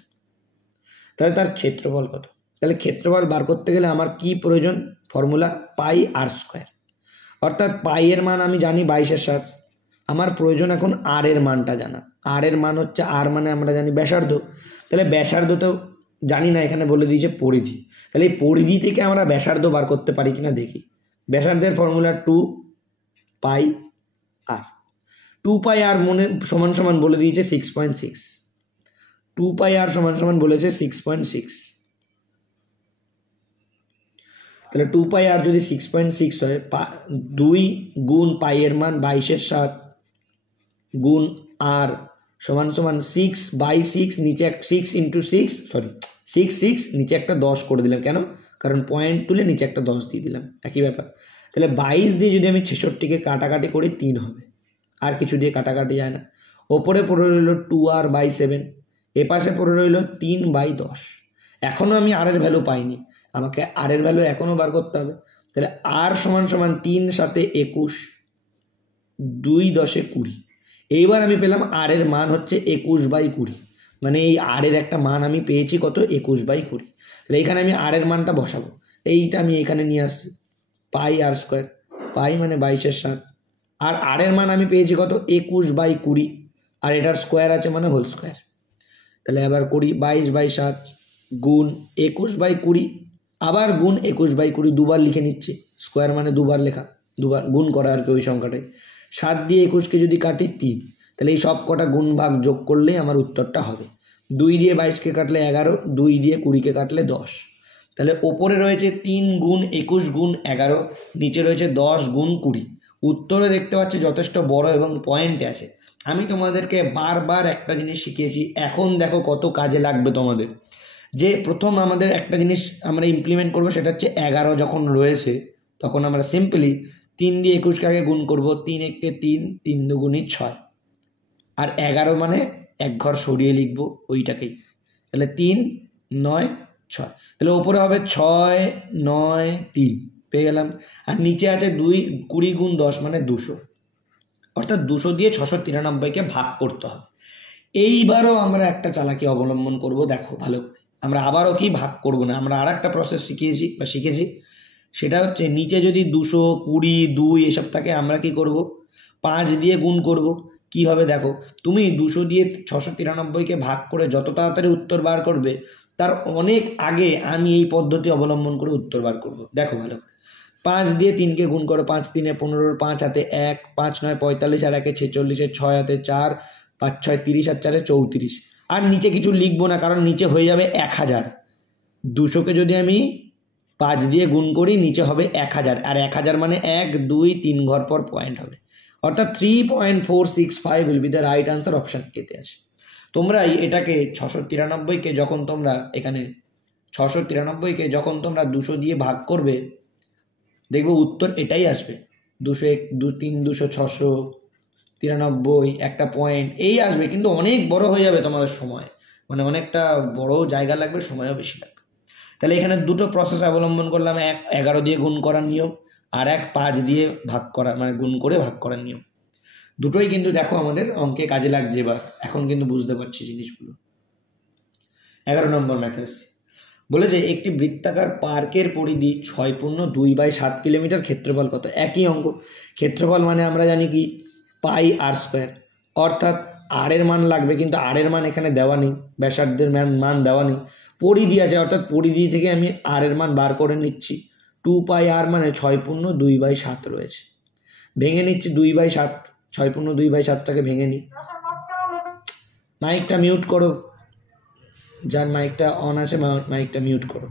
তাহলে তার ক্ষেত্রফল কত? তাহলে ক্ষেত্রফল বার করতে গেলে আমার কি প্রয়োজন? ফর্মুলা পাই আর স্কোয়ার, অর্থাৎ পাই এর মান আমি জানি 22/7, আমার প্রয়োজন এখন আর এর মানটা জানা। আর এর মান হচ্ছে, আর মানে আমরা জানি ব্যাসার্ধ, তাহলে ব্যাসার্ধ তো জানি না, এখানে বলে দিয়েছে পরিধি, তাহলে এই পরিধি থেকে আমরা ব্যাসার্ধ বার করতে পারি কিনা দেখি। ব্যাসার্ধের ফর্মুলা 2πr, 2πr সমান সমান বলে দিয়েছে 6.6, 2πr সমান সমান বলেছে 6.6, তাহলে 2πr যদি 6.6 হয়, 2 গুণ পাই এর মান 22/7 গুণ আর সমান সমান 6/6, নিচে 6 × 6 6 নিচে একটা 10 করে দিলাম, কেন? কারণ পয়েন্ট তুলে নিচে একটা 10 দিয়ে দিলাম, একই ব্যাপার। তাহলে 22 দিয়ে যদি আমি 66কে কাটাকাটি করি 3 হবে, আর কিছু দিয়ে কাটাকাটি যায় না। ওপরে পড়ে রইল 2r/7, এপাশে পড়ে রইল 3/10। এখনও আমি আর এর ভ্যালু পাইনি, আমাকে আর এর ভ্যালু এখনও বার করতে হবে। তাহলে আর সমান সমান 3 × 7 = 21, 2 × 10 = 20। এইবার আমি পেলাম আর এর মান হচ্ছে 21/20, মানে এই আর এর একটা মান আমি পেয়েছি কত? 21/20। তাহলে এখানে আমি আর এর মানটা বসাবো, এইটা আমি এখানে নিয়ে আসছি, পাই আর স্কোয়ার, পাই মানে 22/7, আর আর এর মান আমি পেয়েছি কত? 21/20, আর এটার স্কোয়ার আছে মানে হোল স্কোয়ার। তাহলে আবার করি, 22/7 গুণ 21/20, আবার গুণ 21/20, দুবার লিখে নিচ্ছি, স্কোয়ার মানে দুবার লেখা, দুবার গুণ করা আর কি ওই সংখ্যাটাই। 7 দিয়ে 21কে যদি কাটি 3, তাহলে এই সব কটা গুণ ভাগ যোগ করলেই আমার উত্তরটা হবে। 2 দিয়ে 22কে কাটলে 11, 2 দিয়ে 20কে কাটলে 10। তাহলে ওপরে রয়েছে 3 গুণ 21 গুণ 11, নিচে রয়েছে 10 গুণ 20। উত্তরে দেখতে পাচ্ছি যথেষ্ট বড় এবং পয়েন্টে আছে। আমি তোমাদেরকে বারবার একটা জিনিস শিখিয়েছি, এখন দেখো কত কাজে লাগবে তোমাদের। যে প্রথম আমাদের একটা জিনিস আমরা ইমপ্লিমেন্ট করবো, সেটা হচ্ছে 11 যখন রয়েছে তখন আমরা সিম্পলি 3 দিয়ে 21কে আগে গুণ করবো, 3 × 1 = 3, 3 × 2 = 6, আর 11 মানে এক ঘর সরিয়ে লিখবো ওইটাকেই। তাহলে 3 9 6, তাহলে ওপরে হবে 6 9 3 পেয়ে গেলাম, আর নিচে আছে 2 20 গুণ 10 মানে 200, অর্থাৎ 200 দিয়ে 693কে ভাগ করতে হবে। এইবারও আমরা একটা চালাকি অবলম্বন করব, দেখো ভালো করে, আমরা আবারও কি ভাগ করব না, আমরা আর একটা প্রসেস শিখেছি। সেটা হচ্ছে নিচে যদি 200, 20, 2 এসব থাকে আমরা কি করব, 5 দিয়ে গুণ করব। কি হবে দেখো, তুমি 200 দিয়ে 693কে ভাগ করে যত তাড়াতাড়ি উত্তর বার করবে তার অনেক আগে আমি এই পদ্ধতি অবলম্বন করে উত্তর বার করব। দেখো ভালো, 5 দিয়ে 3কে গুণ করো, 5 3 15, 5 হাতে 1, 5 9 45, আর 1 46, 6 হাতে 4, 5 6 30, আর 4 34। আর নিচে কিছু লিখবো না, কারণ নিচে হয়ে যাবে 1000। 200কে যদি আমি 5 দিয়ে গুণ করি নিচে হবে 1000, আর 1000 মানে 1 2 3 ঘর পর পয়েন্ট হবে, অর্থাৎ 3.465 will be the right answer, option এতে আছে। তোমরা এটাকে 693কে যখন তোমরা এখানে 693কে যখন তোমরা 200 দিয়ে ভাগ করবে দেখবে উত্তর এটাই আসবে, 201 2 3 200 693 একটা পয়েন্ট এই আসবে, কিন্তু অনেক বড় হয়ে যাবে তোমাদের সময়, মানে অনেকটা বড় জায়গা লাগবে, সময়ও বেশি লাগবে। তাহলে এখানে দুটো প্রসেস অবলম্বন করলাম, এক 11 দিয়ে গুণ করার নিয়ম, আর এক 5 দিয়ে ভাগ করা, মানে গুণ করে ভাগ করার নিয়ম। দুটোই কিন্তু দেখো আমাদের অঙ্কে কাজে লাগছে, এবার এখন কিন্তু বুঝতে পারছি জিনিসগুলো। 11 নম্বর ম্যাথে আসছে, বলেছে একটি বৃত্তাকার পার্কের পরিধি 6.2/7 কিলোমিটার, ক্ষেত্রফল কত? একই অঙ্ক, ক্ষেত্রফল মানে আমরা জানি কি পাই আর স্কোয়ার, অর্থাৎ আর এর মান লাগবে, কিন্তু আর এর মান এখানে দেওয়া নেই, ব্যাসার্ধের মান দেওয়া নেই, পরিধি আছে, অর্থাৎ পরিধি থেকে আমি আর এর মান বার করে নিচ্ছি। 2πr মানে 6.2/7 রয়েছে, ভেঙে নিচ্ছি 2/7, 6.2/7টাকে ভেঙে নিই। মাইকটা মিউট করো, যার মাইকটা অন আছে মাইকটা মিউট করো।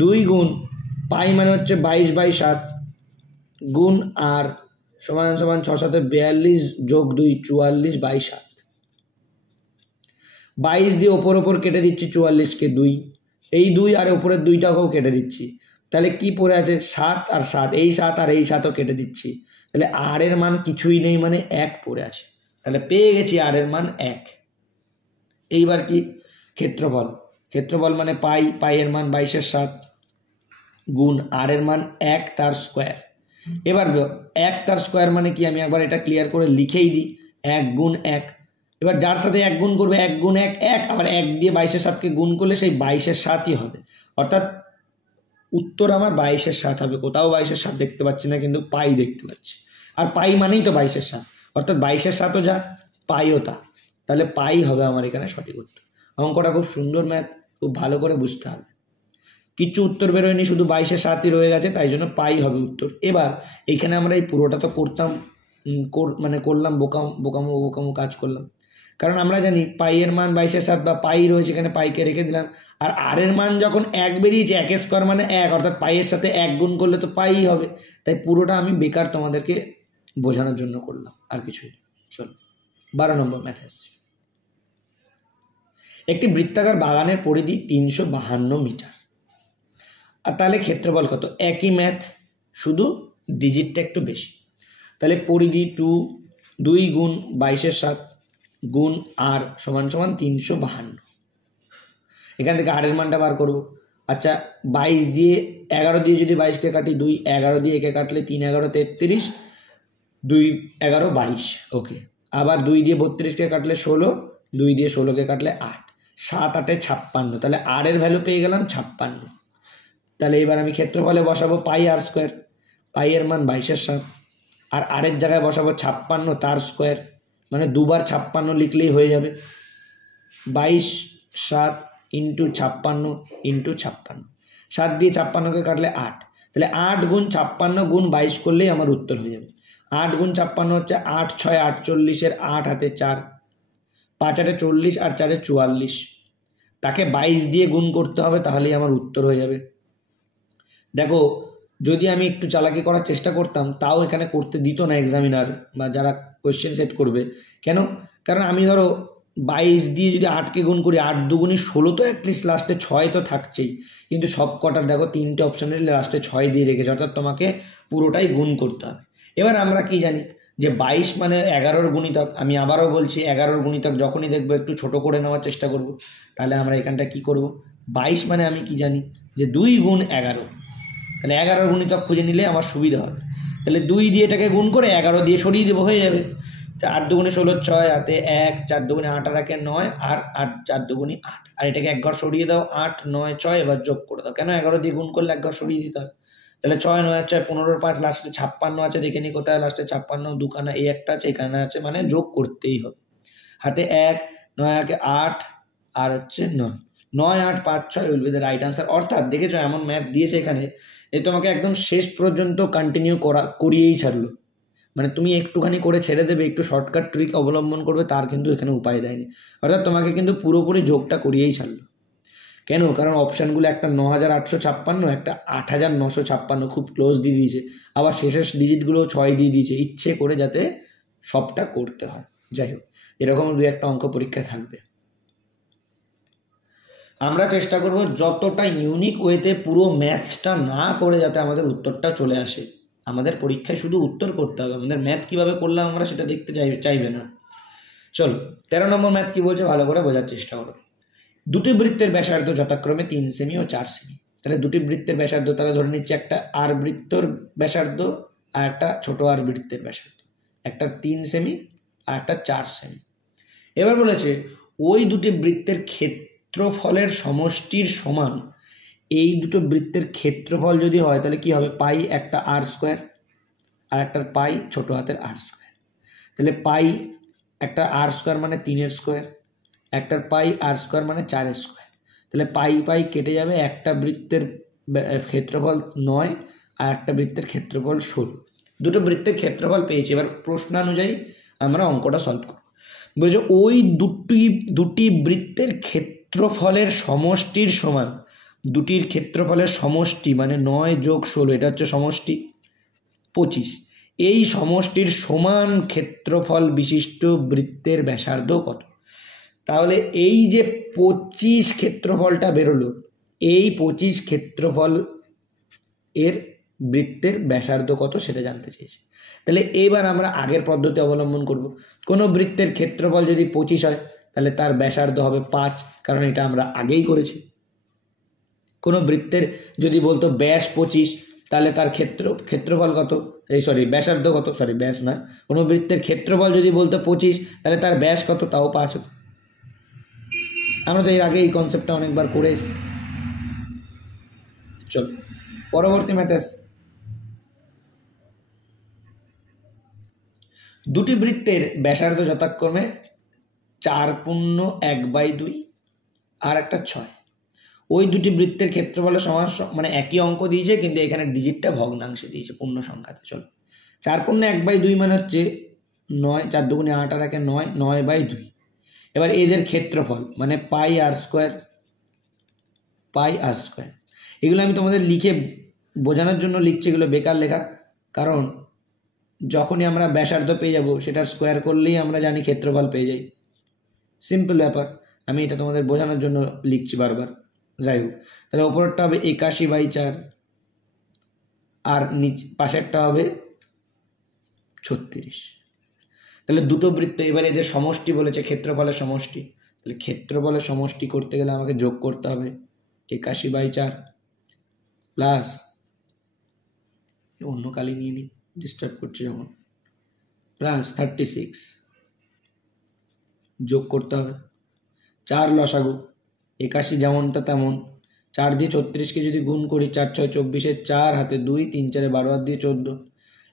2 গুণ পাই মানে হচ্ছে 22/7 গুণ আর সমান সমান 6 7 42 যোগ 2 44/7। 22 দিয়ে ওপর কেটে দিচ্ছি 44কে 2, এই 2 আর ওপরের 2টাকেও কেটে দিচ্ছি, তাহলে কি পড়ে আছে 7 আর 7, এই 7 আর এই 7ও কেটে দিচ্ছি, তাহলে আর এর মান কিছুই নেই, মানে 1 পড়ে আছে, তাহলে পেয়ে গেছি আর এর মান 1। এইবার কি ক্ষেত্রফল, ক্ষেত্রফল মানে পাই এর মান 22/7 গুণ আর এর মান 1 তার স্কোয়ার। এবার 1 তার স্কোয়ার মানে কি, আমি একবার এটা ক্লিয়ার করে লিখেই দিই, 1 গুণ 1। এবার যার সাথে 1 গুণ করবে 1 গুণ 1 1, আবার 1 দিয়ে 22/7কে গুণ করলে সেই 22/7ই হবে, অর্থাৎ উত্তর আমার 22/7 হবে। কোথাও 22/7 দেখতে পাচ্ছি না, কিন্তু পাই দেখতে পাচ্ছি, আর পাই মানেই তো 22/7, অর্থাৎ 22/7ও যা পাইও তা, তাহলে পাই হবে আমার এখানে সঠিক উত্তর। অঙ্কটা খুব সুন্দর ম্যাথ, খুব ভালো করে বুঝতে হবে, কিচ্ছু উত্তর বেরোয়নি, শুধু 22/7ই রয়ে গেছে, তাই জন্য পাই হবে উত্তর। এবার এইখানে আমরা এই পুরোটা তো করতাম, মানে করলাম বোকামো কাজ করলাম, কারণ আমরা জানি পাই এর মান 22/7 বা পাই রয়েছে, এখানে পাইকে রেখে দিলাম, আর আর এর মান যখন 1 বেরিয়েছে 1 স্কোয়ার মানে 1, অর্থাৎ পাইয়ের সাথে 1 গুণ করলে তো পাই হবে, তাই পুরোটা আমি বেকার তোমাদেরকে বোঝানোর জন্য করলাম, আর কিছুই। চলো 12 নম্বর ম্যাথ আসছে, একটি বৃত্তাকার বাগানের পরিধি 352 মিটার, আর তাহলে ক্ষেত্রফল কত? একই ম্যাথ, শুধু ডিজিটটা একটু বেশি, তাহলে পরিধি 2 গুণ 22/7 গুণ আর সমান সমান 352, এখান থেকে আর এর মানটা বার করব। আচ্ছা 22 দিয়ে 11 দিয়ে যদি 22কে কাটি 2, 11 দিয়ে একে কাটলে 3 11 33, 2 11 22, ওকে। আবার 2 দিয়ে 32কে কাটলে 16, 2 দিয়ে 16কে কাটলে 8, 7 8 56, তাহলে আর এর ভ্যালু পেয়ে গেলাম 56। তাহলে এবার আমি ক্ষেত্রফলে বসাবো পাই আর স্কোয়ার, পাই এর মান 22/7, আর আরের জায়গায় বসাবো 56 তার স্কোয়ার, মানে দুবার 56 লিখলেই হয়ে যাবে, 22/7 ইন্টু 56 ইন্টু 56, 7 দিয়ে 56কে কাটলে 8, তাহলে 8 গুণ 56 গুণ 22 করলেই আমার উত্তর হয়ে যাবে। 8 গুণ 56 হচ্ছে 8 6 48, 8 হাতে 4, 5 8 40, আর 4 44, তাকে 22 দিয়ে গুণ করতে হবে, তাহলেই আমার উত্তর হয়ে যাবে। দেখো যদি আমি একটু চালাকি করার চেষ্টা করতাম তাও এখানে করতে দিত না এক্সামিনার বা যারা কোয়েশ্চেন সেট করবে। কেন? কারণ আমি ধরো 22 দিয়ে যদি 8কে গুণ করি, 8 2 16, তো অ্যাটলিস্ট লাস্টে 6 তো থাকছেই, কিন্তু সব কটার দেখো 3টে অপশানের লাস্টে 6 দিয়ে রেখেছে, অর্থাৎ তোমাকে পুরোটাই গুণ করতে হবে। এবার আমরা কি জানি যে 22 মানে 11-র গুণিতক, আমি আবারও বলছি 11-র গুণিতক যখনই দেখবো একটু ছোট করে নেওয়ার চেষ্টা করব। তাহলে আমরা এখানটা কি করব, 22 মানে আমি কি জানি যে 2 গুণ 11, তাহলে 11-র গুণিতক খুঁজে নিলে আমার সুবিধা হবে। তাহলে 2 দিয়ে এটাকে গুণ করে 11 দিয়ে সরিয়ে দেবো, হয়ে যাবে। 8 দুগুণে 16 6, হাতে 1, 4 দুগুণে 8 আর 1 9, আর 8 4 দুগুণে 8, আর এটাকে এক ঘর সরিয়ে দাও, 8 9 6, এবার যোগ করে দাও। কেন 11 দিয়ে গুণ করলে এক ঘর সরিয়ে দিতে হয়। তাহলে 6 9 6 15 5, লাস্টে 56 আছে, দেখে নি কোথায় লাস্টে 56, দুখানা এই একটা আছে এখানে আছে, মানে যোগ করতেই হবে। হাতে 1 9 1 8 আর হচ্ছে 9 9 8 5 6 will be the right answer. অর্থাৎ দেখেছো এমন ম্যাথ দিয়েছে এখানে, এই তোমাকে একদম শেষ পর্যন্ত কন্টিনিউ করিয়েই ছাড়লো। মানে তুমি একটুখানি করে ছেড়ে দেবে, একটু শর্টকাট ট্রিক অবলম্বন করবে, তার কিন্তু এখানে উপায় দেয়নি। অর্থাৎ তোমাকে কিন্তু পুরোপুরি যোগটা করিয়েই ছাড়লো। কেন? কারণ অপশানগুলো একটা 9856, একটা 8956, খুব ক্লোজ দিয়ে দিয়েছে। আবার শেষের ডিজিটগুলো 6 দিয়ে দিয়েছে, ইচ্ছে করে যাতে সবটা করতে হয়। যাই হোক, এরকম 2-1টা অঙ্ক পরীক্ষা থাকবে। আমরা চেষ্টা করব যতটা ইউনিক ওয়েতে পুরো ম্যাথসটা না করে যাতে আমাদের উত্তরটা চলে আসে। আমাদের পরীক্ষায় শুধু উত্তর করতে হবে, আমাদের ম্যাথ কীভাবে করলাম আমরা সেটা দেখতে চাইবে না। চলো 13 নম্বর ম্যাথ কী বলছে ভালো করে বোঝার চেষ্টা করো। দুটি বৃত্তের ব্যাসার্ধ যথাক্রমে 3 সেমি ও 4 সেমি। তাহলে দুটি বৃত্তের ব্যাসার্ধ তাহলে ধরে নিচ্ছে একটা আর বৃত্তর ব্যাসার্ধ আর একটা ছোট আর বৃত্তের ব্যাসার্ধ, একটা 3 সেমি আর একটা 4 সেমি। এবার বলেছে ওই দুটি বৃত্তের ক্ষেত্রফলের সমষ্টির সমান। এই দুটো বৃত্তের ক্ষেত্রফল যদি হয় তাহলে কি হবে, পাই একটা আর স্কোয়ার আর একটা পাই ছোট হাতের আর স্কোয়ার। তাহলে পাই একটা আর স্কোয়ার মানে 3-এর স্কোয়ার, একটার পাই আর স্কোয়ার মানে 4-এর স্কোয়ার। তাহলে পাই পাই কেটে যাবে, একটা বৃত্তের ক্ষেত্রফল 9 আর একটা বৃত্তের ক্ষেত্রফল 16। দুটো বৃত্তের ক্ষেত্রফল পেয়েছি। এবার প্রশ্নানুযায়ী আমরা অঙ্কটা সলভ করব। বলছে ওই দুটি বৃত্তের ক্ষেত্রফলের সমষ্টির সমান। দুটির ক্ষেত্রফলের সমষ্টি মানে 9 যোগ 16, এটা হচ্ছে সমষ্টি 25। এই সমষ্টির সমান ক্ষেত্রফল বিশিষ্ট বৃত্তের ব্যাসার্ধ কত? তাহলে এই যে 25 ক্ষেত্রফলটা বেরোলো, এই 25 ক্ষেত্রফল এর বৃত্তের ব্যাসার্ধ কত সেটা জানতে চেয়েছি। তাহলে এবার আমরা আগের পদ্ধতি অবলম্বন করব। কোনো বৃত্তের ক্ষেত্রফল যদি 25 হয় তাহলে তার ব্যাসার্ধ হবে 5, কারণ এটা আমরা আগেই করেছি। কোনো বৃত্তের যদি বলতো ব্যাস 25 তাহলে তার ক্ষেত্রফল কত, ব্যাসার্ধ কত, ব্যাস না, কোনো বৃত্তের ক্ষেত্রফল যদি বলতো 25 তাহলে তার ব্যাস কত, তাও 5 হতো। আমরা তো এর আগে এই কনসেপ্টটা অনেকবার করে এসেছি। চল পরবর্তী ম্যাথে। দুটি বৃত্তের ব্যাসার্ধ যথাক্রমে 4.1/2 আর একটা 6। ওই দুটি বৃত্তের ক্ষেত্রফলের সমান, মানে একই অঙ্ক দিয়েছে কিন্তু এখানে ডিজিটটা ভগ্নাংশে দিয়েছে, পূর্ণ সংখ্যাতে। চলো 4.1/2 মানে হচ্ছে 9, 4 দুগুণে 8 আর 1 9, 9/2। এবার এদের ক্ষেত্রফল মানে পাই আর স্কোয়ার, পাই আর স্কোয়ার। এগুলো আমি তোমাদের লিখে বোঝানোর জন্য লিখছি, এগুলো বেকার লেখা। কারণ যখনই আমরা ব্যাসার্ধ পেয়ে যাব সেটার স্কোয়ার করলেই আমরা জানি ক্ষেত্রফল পেয়ে যাই, সিম্পল ব্যাপার। আমি এটা তোমাদের বোঝানোর জন্য লিখছি বারবার। যাই হোক, তাহলে ওপরটা হবে 81/4 আর পাশেরটা হবে 36। তাহলে দুটো বৃত্ত, এবার এদের সমষ্টি বলেছে, ক্ষেত্রফলের সমষ্টি। তাহলে ক্ষেত্রফলের সমষ্টি করতে গেলে আমাকে যোগ করতে হবে 81/4 প্লাস, অন্য কালি নিয়ে নিই, ডিস্টার্ব করছে যখন, প্লাস 36 যোগ করতে হবে 4 লসাগু, 81 যেমনটা তেমন, 4 দিয়ে 36কে যদি গুণ করি, 4 6 24, 4 হাতে 2, 3 4 12 হাত দিয়ে 14,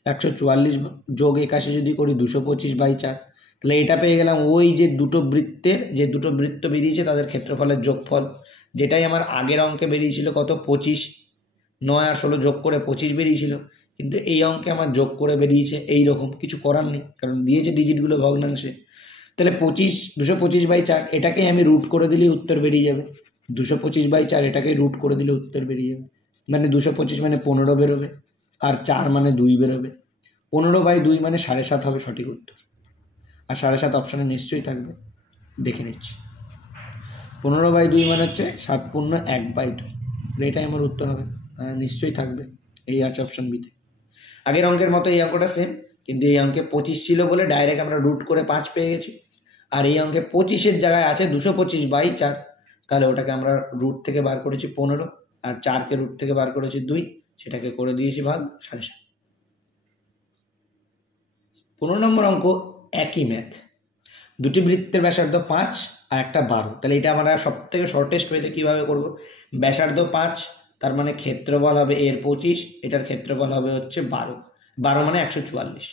144 যোগ 81 যদি করি 225/4। তাহলে এটা পেয়ে গেলাম ওই যে দুটো বৃত্ত বেরিয়েছে তাদের ক্ষেত্রফলের যোগফল, যেটাই আমার আগের অঙ্কে বেরিয়েছিল কত, 25। 9 আর 16 যোগ করে 25 বেরিয়েছিল, কিন্তু এই অঙ্কে আমার যোগ করে বেরিয়েছে এই রকম। কিছু করার নেই, কারণ দিয়েছে ডিজিটগুলো ভগ্নাংশে। তাহলে 225/4 এটাকেই আমি রুট করে দিলেই উত্তর বেরিয়ে যাবে। 225/4 এটাকেই রুট করে দিলে উত্তর বেরিয়ে যাবে, মানে 225 মানে 15 বেরোবে, আর 4 মানে 2 বেরোবে। 15/2 মানে 7.5 হবে সঠিক উত্তর। আর 7.5 অপশানে নিশ্চয়ই থাকবে, দেখে নিচ্ছি। 15/2 মানে হচ্ছে 7.1/2, এটাই আমার উত্তর হবে, নিশ্চয়ই থাকবে, এই আছে অপশান বিতে। আগের অঙ্কের মতো এই অঙ্কটা সেম, কিন্তু এই অঙ্কে 25 ছিল বলে ডাইরেক্ট আমরা রুট করে 5 পেয়ে গেছি। আর এই অঙ্কে 25-এর জায়গায় আছে 225/4, তাহলে ওটাকে আমরা রুট থেকে বার করেছি 15, আর 4কে রুট থেকে বার করেছি 2, সেটাকে করে দিয়েছি ভাগ 7.5। 15 নম্বর অঙ্ক একই ম্যাথ, দুটি বৃত্তের ব্যাসার্ধ 5 আর একটা 12, তাহলে এটা আমরা সব থেকে শর্টেস্ট ওয়েতে কীভাবে করব, ব্যাসার্ধ 5 তার মানে ক্ষেত্রফল হবে এর 25, এটার ক্ষেত্রফল হবে হচ্ছে 12 মানে 144,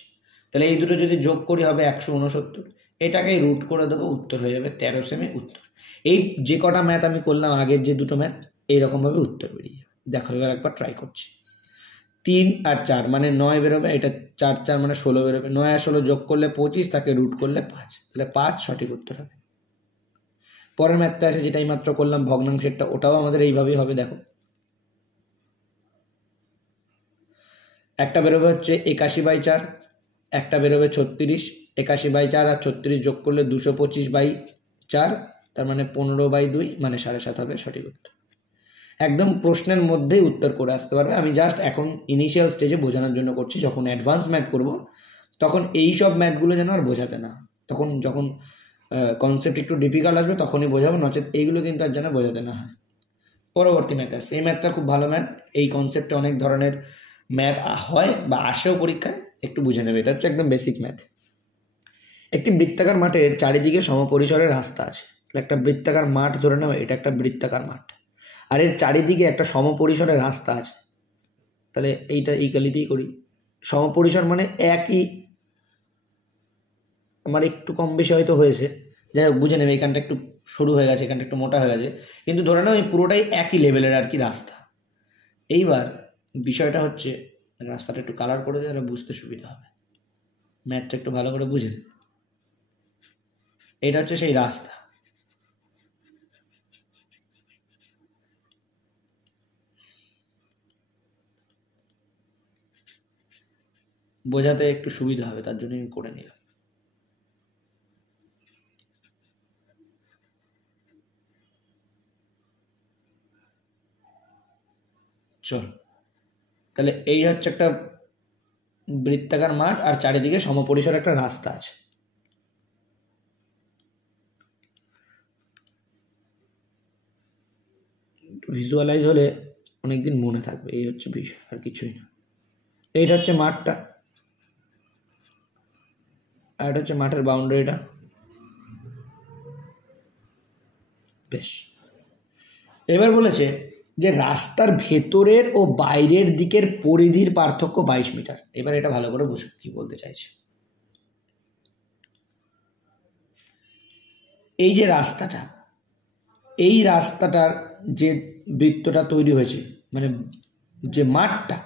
তাহলে এই দুটো যদি যোগ করি হবে 169, এটাকেই রুট করে দেবো, উত্তর হয়ে যাবে 13 সেমি উত্তর। এই যে কটা ম্যাথ আমি করলাম আগের যে দুটো ম্যাথ এইরকমভাবে উত্তর বেরিয়ে যাবে। দেখো এবার একবার ট্রাই করছি। 3 আর 4 মানে 9 বেরোবে, এটা 4 4 মানে 16 বেরোবে, 9 আর 16 যোগ করলে 25, তাকে রুট করলে 5, তাহলে 5 সঠিক উত্তর হবে। পরের ম্যাথটা আছে যেটাই মাত্র করলাম ভগ্নাংশেরটা, ওটাও আমাদের এইভাবেই হবে। দেখো একটা বেরোবে হচ্ছে 81/4, একটা বেরোবে 36, 81/4 আর 36 যোগ করলে 225/4, তার মানে 15/2 মানে 7.5 হবে সঠিক উত্তর। একদম প্রশ্নের মধ্যেই উত্তর করে আসতে পারবে। আমি জাস্ট এখন ইনিশিয়াল স্টেজে বোঝানোর জন্য করছি, যখন অ্যাডভান্স ম্যাথ করব তখন এই সব ম্যাথগুলো যেন আর বোঝাতে না, তখন যখন কনসেপ্ট একটু ডিফিকাল্ট আসবে তখনই বোঝাবো, নচেত এইগুলো কিন্তু আর যেন বোঝাতে না হয়। পরবর্তী ম্যাথ আসছে, এই ম্যাথটা খুব ভালো ম্যাথ, এই কনসেপ্টে অনেক ধরনের ম্যাথ হয় বা আসেও পরীক্ষায়, একটু বুঝে নেবে। এটা হচ্ছে একদম বেসিক ম্যাথ। একটি বৃত্তাকার মাঠের চারিদিকে সমপরিসরের রাস্তা আছে, একটা বৃত্তাকার মাঠ ধরে নেওয়া, এটা একটা বৃত্তাকার মাঠ, আর এর চারিদিকে একটা সমপরিসরের রাস্তা আছে। তাহলে এইটা এই কালিতেই করি, সমপরিসর মানে একই, আমার একটু কম বেশি হয়তো হয়েছে, যাই হোক বুঝে নেবে, এখানটা একটু সরু হয়ে গেছে, এখানটা একটু মোটা হয়ে গেছে, কিন্তু ধরে নাও এই পুরোটাই একই লেভেলের আর কি রাস্তা। এইবার বিষয়টা হচ্ছে রাস্তাটা একটু কালার করে দিলে বুঝতে সুবিধা হবে, ম্যাথটা একটু ভালো করে বুঝে নেবে। এটা হচ্ছে সেই রাস্তা, বোঝাতে একটু সুবিধা হবে তার জন্য আমি করে নিলাম। চল, তাহলে এই হচ্ছে একটা বৃত্তাকার মাঠ আর চারিদিকে সমপরিসর একটা রাস্তা আছে। ভিজুয়ালাইজ হলে অনেকদিন মনে থাকবে, এই হচ্ছে বিষয়, আর কিছুই না। এইটা হচ্ছে মাঠটা, আর এটা হচ্ছে মাঠের বাউন্ডারিটা। বেশ, এবার বলেছে যে রাস্তার ভেতরের ও বাইরের দিকের পরিধির পার্থক্য 22 মিটার। এবার এটা ভালো করে বুঝো কি বলতে চাইছে। এই যে রাস্তাটা, এই রাস্তাটার যে বৃত্তটা তৈরি হয়েছে, মানে যে মাঠটা,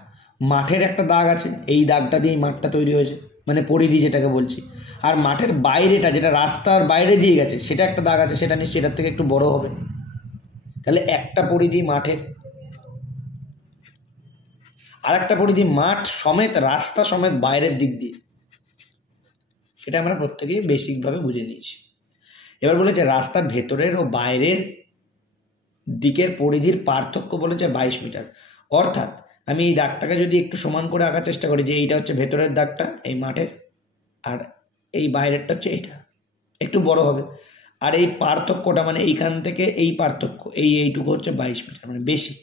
মাঠের একটা দাগ আছে, এই দাগটা দিয়েই মাঠটা তৈরি হয়েছে, মানে পরিধি যেটাকে বলছি। আর মাঠের বাইরেটা যেটা রাস্তার বাইরে দিয়ে গেছে সেটা একটা দাগ আছে, সেটা নিশ্চয়ই এটার থেকে একটু বড় হবে। তাহলে একটা পরিধি মাঠের, আর একটা পরিধি মাঠ সমেত রাস্তা সমেত বাইরের দিক দিয়ে, সেটা আমরা প্রত্যেকেই বেসিকভাবে বুঝে নিয়েছি। এবার বলেছে রাস্তার ভেতরের ও বাইরের দিকের পরিধির পার্থক্য বলেছে 22 মিটার। অর্থাৎ আমি এই দাগটাকে যদি একটু সমান করে আঁকার চেষ্টা করি, যে এইটা হচ্ছে ভেতরের দাগটা এই মাঠের, আর এই বাইরেরটা হচ্ছে এইটা, একটু বড় হবে, আর এই পার্থক্যটা মানে এইখান থেকে এই পার্থক্য এইটুকু হচ্ছে 22 মিটার, মানে বেশি।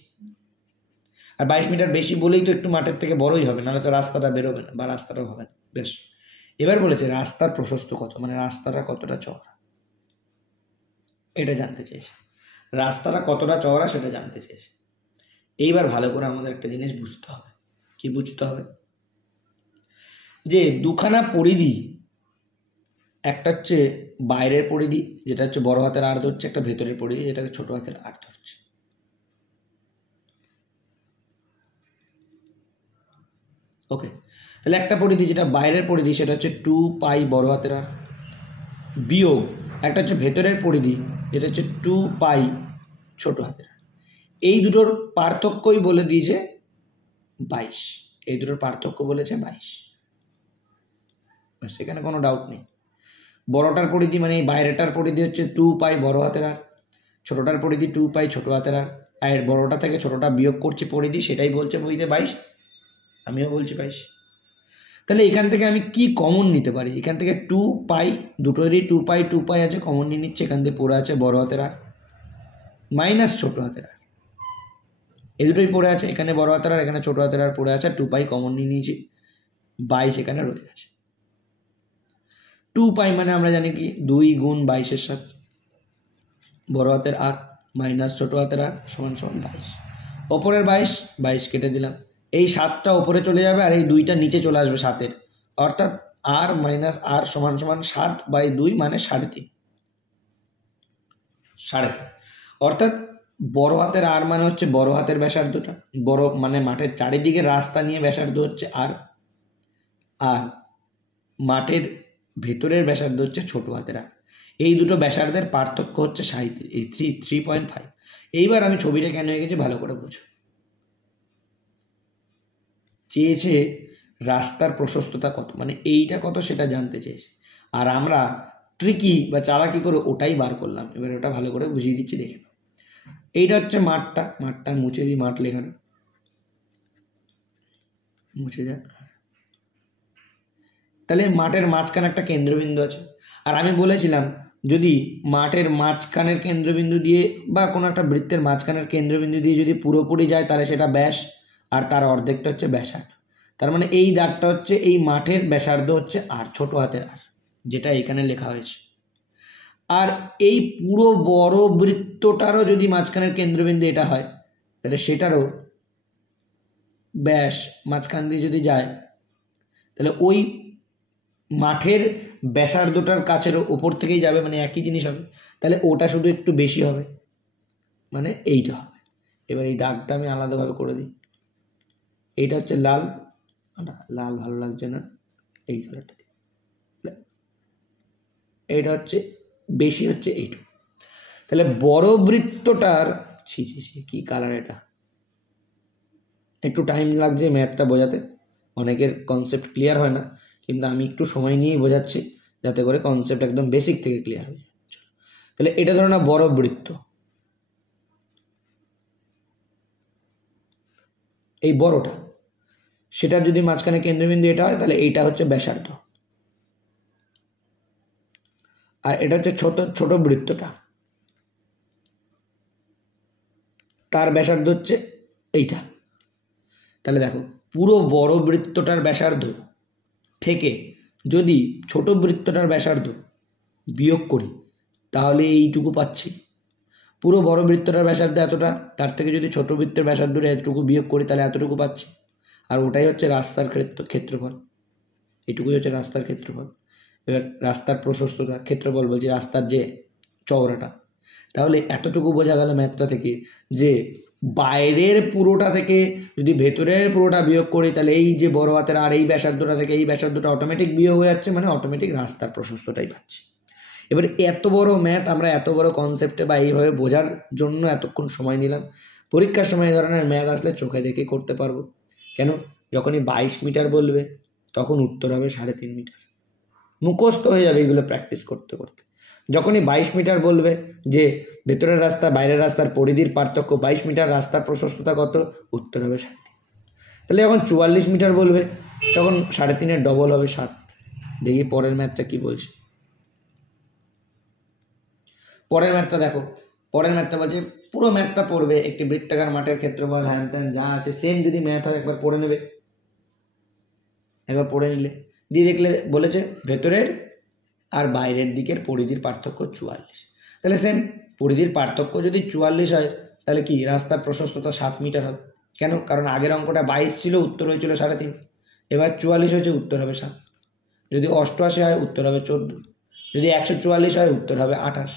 আর 22 মিটার বেশি বলেই তো একটু মাঠের থেকে বড়ই হবে, নাহলে তো রাস্তাটা বেরোবে না বা রাস্তাটাও হবে না। বেশ, এবার বলেছে রাস্তার প্রশস্ত কত, মানে রাস্তাটা কতটা চওড়া, এটা জানতে চেয়েছে। রাস্তাটা কতটা চওড়া সেটা জানতে চেয়েছে। এইবার ভালো করে আমাদের একটা জিনিস বুঝতে হবে। কি বুঝতে হবে? যে দুখানা পরিধি, একটা হচ্ছে বাইরের পরিধি যেটা হচ্ছে বড় হাতের আর ধরছে, একটা ভেতরের পরিধি যেটাকে ছোট হাতের আর ধরছে। ওকে, তাহলে একটা পরিধি যেটা বাইরের পরিধি সেটা হচ্ছে 2 পাই বড় হাতের আর, বিয়োগ একটা হচ্ছে ভেতরের পরিধি যেটা হচ্ছে 2 পাই ছোট হাতের আর। এই দুটোর পার্থক্যই বলে দিয়েছে 22, এই দুটোর পার্থক্য বলেছে 22, সেখানে কোনো ডাউট নেই। বড়টার পরিধি মানে এই বাইরেটার পরিধি হচ্ছে 2 পাই বড় হাতের আর, ছোটটার পরিধি 2 পাই ছোট হাতের আর, আর বড়টা থেকে ছোটটা বিয়োগ করছি পরিধি, সেটাই বলছে বইতে 22, আমিও বলছি 22। তাহলে এখান থেকে আমি কি কমন নিতে পারি? এখান থেকে 2 পাই, দুটোরই 2 পাই আছে, কমন নিয়ে নিচ্ছে। এখান থেকে পড়ে আছে বড় হাতের আর মাইনাস ছোট হাতের আর, এই দুটোই পড়ে আছে। এখানে বড় হাতের আর এখানে ছোট হাতের আর পড়ে আছে, 2 পাই কমন নিয়ে নিয়েছি, 22 এখানে রয়ে গেছে। 2 পাই মানে আমরা জানি কি 2 গুণ 22-এর সাথে বড় হাতের আর মাইনাস ছোট হাতের আর সমান সমান 22, ওপরের 22 কেটে দিলাম, এই 7টা ওপরে চলে যাবে আর এই 2টা নিচে চলে আসবে 7-এর, অর্থাৎ আর মাইনাস আর সমান সমান 7/2 মানে 3.5, অর্থাৎ বড় হাতের আর মানে হচ্ছে বড় হাতের ব্যাসার্ধটা, বড় মানে মাঠের চারিদিকে রাস্তা নিয়ে ব্যাসার্ধ হচ্ছে আর মাঠের ভেতরের ব্যাসার্ধ হচ্ছে ছোট হাতের আর। এই দুটো ব্যাসার্ধের পার্থক্য হচ্ছে 3.5। এইবার আমি ছবিটা কেন এঁকেছি ভালো করে বুঝো। চেয়েছে রাস্তার প্রশস্ততা কত, মানে এইটা কত সেটা জানতে চেয়েছে, আর আমরা ট্রিকি বা চালাকি করে ওটাই বার করলাম। এবার ওটা ভালো করে বুঝিয়ে দিচ্ছি, দেখে নাও। এইটা হচ্ছে মাঠটা মুছে দিই, মাঠ লেখানো মুছে যা। তাহলে মাঠের মাঝখানে একটা কেন্দ্রবিন্দু আছে, আর আমি বলেছিলাম যদি মাঠের মাঝখানের কেন্দ্রবিন্দু দিয়ে বা কোনো একটা বৃত্তের মাঝখানের কেন্দ্রবিন্দু দিয়ে যদি পুরোপুরি যায় তাহলে সেটা ব্যাস, আর তার অর্ধেকটা হচ্ছে ব্যাসার্ধ। তার মানে এই দাগটা হচ্ছে এই মাঠের ব্যাসার্ধ হচ্ছে আর, ছোট হাতের আর, যেটা এখানে লেখা হয়েছে। আর এই পুরো বড় বৃত্তটারও যদি মাঝখানের কেন্দ্রবিন্দু এটা হয় তাহলে সেটারও ব্যাস মাঝখান দিয়ে যদি যায় তাহলে ওই মাঠের ব্যাসার্ধটার কাছের উপর থেকেই যাবে, মানে একই জিনিস হবে, তাহলে ওটা শুধু একটু বেশি হবে, মানে এইটা হবে। এবার এই দাগটা আমি আলাদাভাবে করে দিই, এইটা হচ্ছে লাল, না লাল ভালো লাগছে না, এই কালারটা দিই, এইটা হচ্ছে বেশি হচ্ছে এইটুকু। তাহলে বড় বৃত্তটার ছি কি কালার, এটা একটু টাইম লাগছে ম্যাথটা বোঝাতে, অনেকের কনসেপ্ট ক্লিয়ার হয় না, কিন্তু আমি একটু সময় নিয়েই বোঝাচ্ছি যাতে করে কনসেপ্ট একদম বেসিক থেকে ক্লিয়ার হয়ে যায়। তাহলে এটা ধরো না বড় বৃত্ত, এই বড়টা, সেটার যদি মাঝখানে কেন্দ্রবিন্দু এটা হয় তাহলে এইটা হচ্ছে ব্যাসার্ধ, আর এটা হচ্ছে ছোট বৃত্তটা, তার ব্যাসার্ধ হচ্ছে এইটা। তাহলে দেখো পুরো বড় বৃত্তটার ব্যাসার্ধ থেকে যদি ছোট বৃত্তটার ব্যাসার্ধ বিয়োগ করি তাহলে এইটুকু পাচ্ছি। পুরো বড় বৃত্তটার ব্যাসার্ধ এতটা, তার থেকে যদি ছোট বৃত্তের ব্যাসার্ধ এতটুকু বিয়োগ করি তাহলে এতটুকু পাচ্ছি, আর ওটাই হচ্ছে রাস্তার ক্ষেত্রফল, এটুকুই হচ্ছে রাস্তার ক্ষেত্রফল। এবার রাস্তার প্রশস্ততা, ক্ষেত্রফল বলছি রাস্তার যে চওড়াটা। তাহলে এতটুকু বোঝা গেল ম্যাথটা থেকে যে বাইরের পুরোটা থেকে যদি ভেতরের পুরোটা বিয়োগ করি তাহলে এই যে বড় হাতের আর এই ব্যাসার্ধটা থেকে এই ব্যাসার্ধটা অটোমেটিক বিয়োগ হয়ে যাচ্ছে, মানে অটোমেটিক রাস্তার প্রশস্তটাই পাচ্ছি। এবার এত বড় ম্যাথ আমরা এত বড় কনসেপ্টে বা এইভাবে বোঝার জন্য এতক্ষণ সময় নিলাম। পরীক্ষার সময় এই ধরনের ম্যাথ আসলে চোখে দেখে করতে পারবো। কেন, যখনই 22 মিটার বলবে তখন উত্তর হবে 3.5 মিটার, মুখস্থ হয়ে যাবে এগুলো প্র্যাকটিস করতে করতে। যখনই 22 মিটার বলবে যে ভেতরের রাস্তা বাইরের রাস্তার পরিধির পার্থক্য 22 মিটার, রাস্তার প্রশস্ততা কত, উত্তর হবে 3.5। তাহলে যখন 44 মিটার বলবে তখন 3.5-এর ডবল হবে 7। দেখি পরের ম্যাথটা কি বলছে। পরের ম্যাথটা দেখো, পরের ম্যাথটা বলছে পুরো ম্যাথটা পড়বে, একটি বৃত্তাকার মাঠের ক্ষেত্রফল হ্যান ত্যান যা আছে সেম যদি ম্যাথ হয় একবার পড়ে নেবে, একবার পড়ে নিলে দিয়ে দেখলে বলেছে ভেতরের আর বাইরের দিকের পরিধির পার্থক্য 44। তাহলে সেম পরিধির পার্থক্য যদি 44 হয় তাহলে কি রাস্তার প্রশস্ততা 7 মিটার হবে। কেন, কারণ আগের অঙ্কটা 22 ছিল, উত্তর হয়েছিল 3.5, এবার 44 হয়েছে, উত্তর হবে 7। যদি 88 হয় উত্তর হবে 14, যদি 144 হয় উত্তর হবে 28।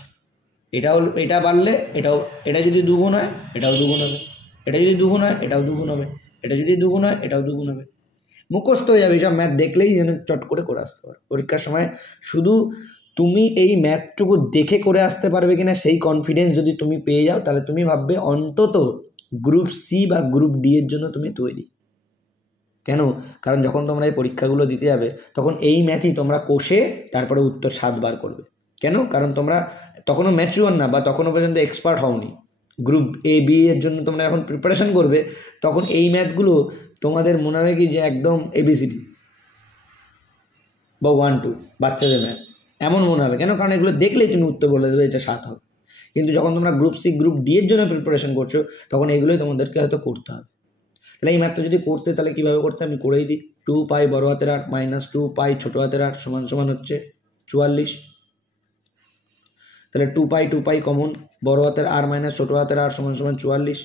এটা বাড়লে এটা যদি দুগুণ হয় এটাও দুগুণ হবে, এটা যদি দুগুণ হয় এটাও দুগুণ হবে, এটা যদি দুগুণ হয় এটাও দুগুণ হবে। মুখস্থ হয়ে যাবে, সব ম্যাথ দেখলেই যেন চট করে আসতে পারো পরীক্ষার সময়। শুধু তুমি এই ম্যাথটুকু দেখে করে আসতে পারবে কিনা সেই কনফিডেন্স যদি তুমি পেয়ে যাও তাহলে তুমি ভাববে অন্তত গ্রুপ সি বা গ্রুপ ডি এর জন্য তুমি তৈরি। কেন, কারণ যখন তোমরা এই পরীক্ষাগুলো দিতে যাবে তখন এই ম্যাথই তোমরা কষে তারপরে উত্তর 7 বার করবে। কেন, কারণ তোমরা তখনও ম্যাচিওর না বা তখনও পর্যন্ত এক্সপার্ট হওনি। গ্রুপ এ বি এর জন্য তোমরা এখন প্রিপারেশন করবে, তখন এই ম্যাথগুলো তোমাদের মনে হবে কি যে একদম এবিসিডি বা 1-2 বাচ্চাদের ম্যাথ এমন মনে হবে। কেন, কারণ এগুলো দেখলেই তুমি উত্তর বলে দেবে এটা 7 হবে। কিন্তু যখন তোমরা গ্রুপ সি গ্রুপ ডি এর জন্য প্রিপারেশন করছো তখন এগুলোই তোমাদেরকে হয়তো করতে হবে। তাহলে এই ম্যাথটা যদি করতে তাহলে কীভাবে করতে আমি করেই দিই। 2 পাই বড় হাতের আর মাইনাস 2 পাই ছোটো হাতের আর সমান সমান হচ্ছে 44। তাহলে 2 পাই কমন, বড় হাতের আর মাইনাস ছোটো হাতের আর সমান সমান 44।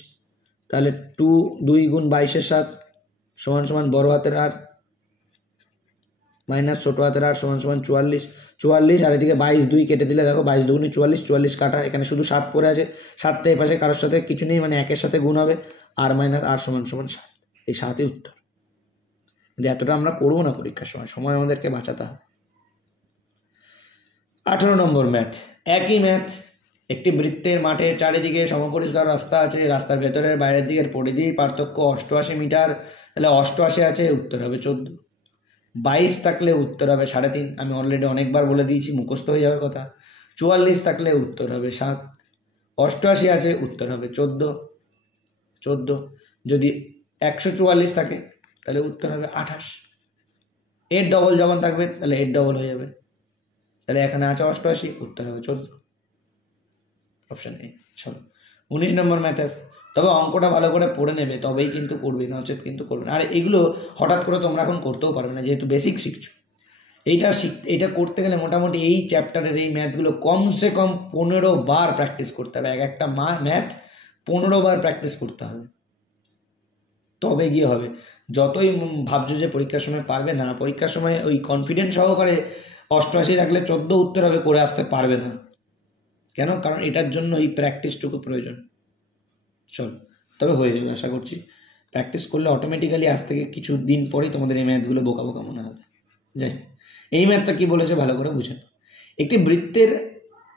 তাহলে 2 গুণ 22-এর 7 সমান সমান বড় হাতের আর মাইনাস ছোটো হাতের আর সমান সমান 44। আর এদিকে 22 2 কেটে দিলে দেখো 22 2 44, 44 কাটা, এখানে শুধু 7 পড়ে আছে, 7টা এই পাশে কারোর সাথে কিছু নেই, মানে 1-এর সাথে গুণ হবে, আর মাইনাস আর সমান সমান 7, এই 7ই উত্তর। কিন্তু এতটা আমরা করবো না পরীক্ষার সময় আমাদেরকে বাঁচাতে হবে। 18 নম্বর ম্যাথ, একই ম্যাথ। একটি বৃত্তের মাঠের চারিদিকে সমপরিষ্কার রাস্তা আছে, রাস্তার ভেতরের বাইরের দিকের পরিধি পার্থক্য 88 মিটার, তাহলে 88 আছে, উত্তর হবে 14। 22 থাকলে উত্তর হবে 3.5, আমি অলরেডি অনেকবার বলে দিয়েছি, মুখস্থ হয়ে যাওয়ার কথা। 44 থাকলে উত্তর হবে 7, 88 আছে, উত্তর হবে 14। যদি 144 থাকে তাহলে উত্তর হবে 28। এর ডবল যখন থাকবে তাহলে এর ডবল হয়ে যাবে, তাহলে এখানে আছে 88, উত্তর হবে 14, অপশন এ। চলো 19 নম্বর ম্যাথ। তবে অঙ্কটা ভালো করে পড়ে নেবে, তবেই কিন্তু করবে, নচেত কিন্তু করবে না। আর এগুলো হঠাৎ করে তোমরা এখন করতেও পারবে না, যেহেতু বেসিক শিখছো। এইটা করতে গেলে মোটামুটি এই চ্যাপ্টারের এই ম্যাথগুলো কমসে কম 15 বার প্র্যাকটিস করতে হবে, একটা ম্যাথ 15 বার প্র্যাকটিস করতে হবে, তবে গিয়ে হবে। যতই ভাবছো যে পরীক্ষার সময় পারবে না, পরীক্ষার সময় ওই কনফিডেন্স সহকারে 88 থাকলে 14 উত্তর হবে করে আসতে পারবে না। কেন? কারণ এটার জন্য এই প্র্যাকটিসটুকু প্রয়োজন। চলো, তবে হয়ে যাবে আশা করছি। প্র্যাকটিস করলে অটোমেটিক্যালি আজ থেকে কিছু দিন পরেই তোমাদের এই ম্যাথগুলো বোকা বোকা মনে হবে। যাই, এই ম্যাথটা কি বলেছে ভালো করে বুঝে।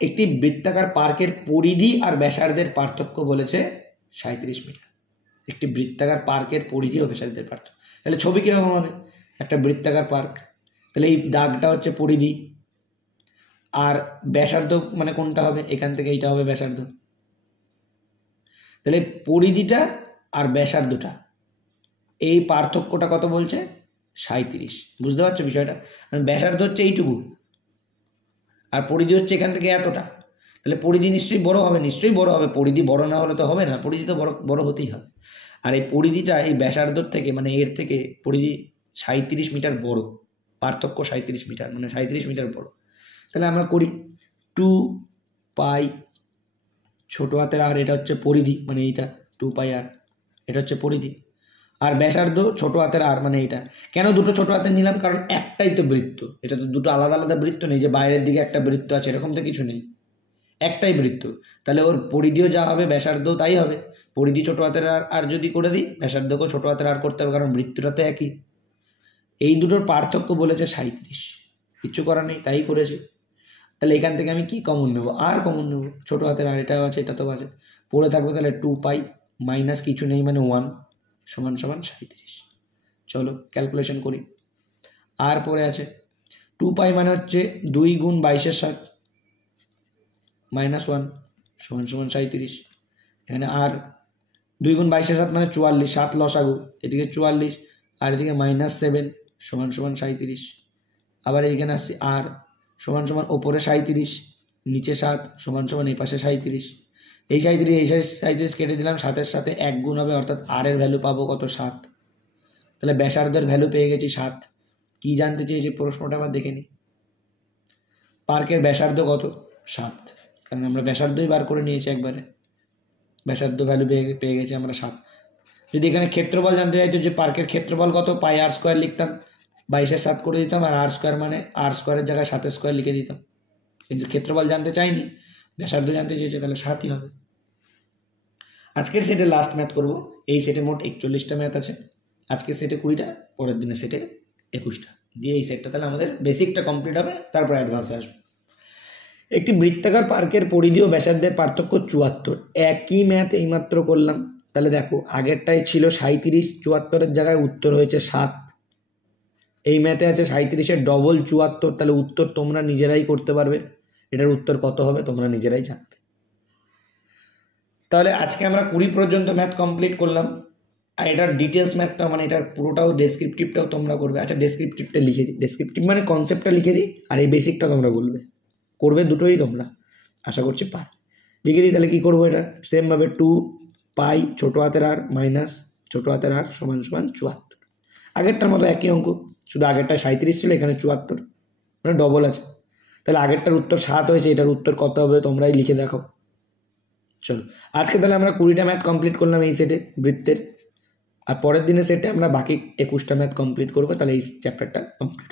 একটি বৃত্তাকার পার্কের পরিধি আর ব্যাসার্ধের পার্থক্য বলেছে 37 মিটার। একটি বৃত্তাকার পার্কের পরিধি ও ব্যাসার্ধের পার্থক্য, তাহলে ছবি কীরকম হবে? একটা বৃত্তাকার পার্ক, তাহলে এই দাগটা হচ্ছে পরিধি, আর ব্যাসার্ধ মানে কোনটা হবে? এখান থেকে এইটা হবে ব্যাসার্ধ। তাহলে পরিধিটা আর ব্যাসার্ধটা, এই পার্থক্যটা কত বলছে? 37। বুঝতে পারছো বিষয়টা? মানে ব্যাসার্ধ হচ্ছে এইটুকু আর পরিধি হচ্ছে এখান থেকে এতটা, তাহলে পরিধি নিশ্চয়ই বড় হবে, নিশ্চয়ই বড় হবে, পরিধি বড় না হলে তো হবে না, পরিধি তো বড় হতেই হবে। আর এই পরিধিটা এই ব্যাসার্ধর থেকে, মানে এর থেকে পরিধি 37 মিটার বড়, পার্থক্য 37 মিটার, মানে 37 মিটার বড়। তাহলে আমরা করি 2 পাই ছোটো হাতের আর, এটা হচ্ছে পরিধি, মানে এইটা 2 পাই আর, এটা হচ্ছে পরিধি, আর ব্যাসার্ধ ছোটো হাতের আর, মানে এইটা। কেন দুটো ছোটো হাতের নিলাম? কারণ একটাই তো বৃত্ত, এটা তো দুটো আলাদা আলাদা বৃত্ত নেই যে বাইরের দিকে একটা বৃত্ত আছে, এরকম তো কিছু নেই, একটাই বৃত্ত। তাহলে ওর পরিধিও যা হবে ব্যাসার্ধও তাই হবে। পরিধি ছোটো হাতের আর যদি করে দিই, ব্যাসার্ধকেও ছোটো হাতের আর করতে হবে, কারণ বৃত্তটা তো একই। এই দুটোর পার্থক্য বলেছে 37, কিচ্ছু করার নেই, তাই করেছি। তাহলে এখান থেকে আমি কি কমন নেবো? আর কমন নেবো, ছোটো হাতের আর এটাও আছে, এটা তো আছে, পড়ে থাকবে। তাহলে 2 পাই মাইনাস কিছু নেই মানে 1 সমান সমান 37। চলো ক্যালকুলেশন করি। আর পরে আছে 2 পাই মানে হচ্ছে 2 গুণ 22-এর 7 মাইনাস 1 সমান সমান 37। এখানে আর 2 গুণ 22-এর 7 মানে 44, 7 লসাগু, এদিকে 44 আর এদিকে মাইনাস 7 সমান সমান 37। আবার এইখানে আসছি আর সমান সমান ওপরে 37 নিচে 7 সমান সমান এই পাশে 37। এই 37 কেটে দিলাম, 7-এর সাথে 1 গুণ হবে, অর্থাৎ আর এর ভ্যালু পাবো কত? 7। তাহলে ব্যাসার্ধের ভ্যালু পেয়ে গেছি 7। কি জানতে চেয়েছি প্রশ্নটা আবার দেখে নিই। পার্কের ব্যাসার্ধ কত? 7, কারণ আমরা ব্যাসার্ধই বার করে নিয়েছি একবারে, ব্যাসার্ধ ভ্যালু পেয়ে গেছি আমরা 7। যদি এখানে ক্ষেত্রফল জানতে চাইতো যে পার্কের ক্ষেত্রফল কত, পাই আর স্কোয়ার লিখতাম, 22-এর 7 করে দিতাম, আর আর স্কোয়ার মানে আর স্কোয়ারের জায়গায় 7-এর স্কোয়ার লিখে দিতাম। কিন্তু ক্ষেত্রফল জানতে চাইনি, ব্যাসার্ধ জানতে চেয়েছে, তাহলে 7ই হবে। আজকের সেটে লাস্ট ম্যাথ করব। এই সেটে মোট 41টা ম্যাথ আছে, আজকের সেটে 20টা, পরের দিনের সেটে 21টা, দিয়ে এই সেটটা তাহলে আমাদের বেসিকটা কমপ্লিট হবে, তারপর অ্যাডভান্সে আসবে। একটি বৃত্তাকার পার্কের পরিধি ও ব্যাসার্ধের পার্থক্য 74। একই ম্যাথ এইমাত্র করলাম। তাহলে দেখো আগেরটাই ছিল 37, 74-এর জায়গায় উত্তর হয়েছে 7। এই ম্যাথে আছে 37-এর ডবল 74, তাহলে উত্তর তোমরা নিজেরাই করতে পারবে, এটার উত্তর কত হবে তোমরা নিজেরাই জানবে। তাহলে আজকে আমরা 20 পর্যন্ত ম্যাথ কমপ্লিট করলাম, আর এটার ডিটেলস ম্যাথটা মানে এটার পুরোটাও ডেসক্রিপটিভটাও তোমরা করবে। আচ্ছা ডেসক্রিপটিভটা লিখে দিই, ডেসক্রিপটিভ মানে কনসেপ্টটা লিখে দিই, আর এই বেসিকটা তোমরা বলবে, করবে দুটোই তোমরা, আশা করছি পার। লিখে দিই তাহলে কী করবো, এটা সেমভাবে 2 পাই ছোটো হাতের আর মাইনাস ছোটো হাতের আর সমান সমান 74। আগেরটার মতো একই অঙ্ক, শুধু আগেরটা 37 ছিল, এখানে 74, মানে ডবল আছে। তাহলে আগেরটার উত্তর 7 হয়েছে, এটার উত্তর কত হবে তোমরাই লিখে দেখো। চলো আজকে তাহলে আমরা 20টা ম্যাথ কমপ্লিট করলাম এই সেটে বৃত্তের, আর পরের দিনের সেটে আমরা বাকি 21টা ম্যাথ কমপ্লিট করবো, তাহলে এই চ্যাপ্টারটা কমপ্লিট।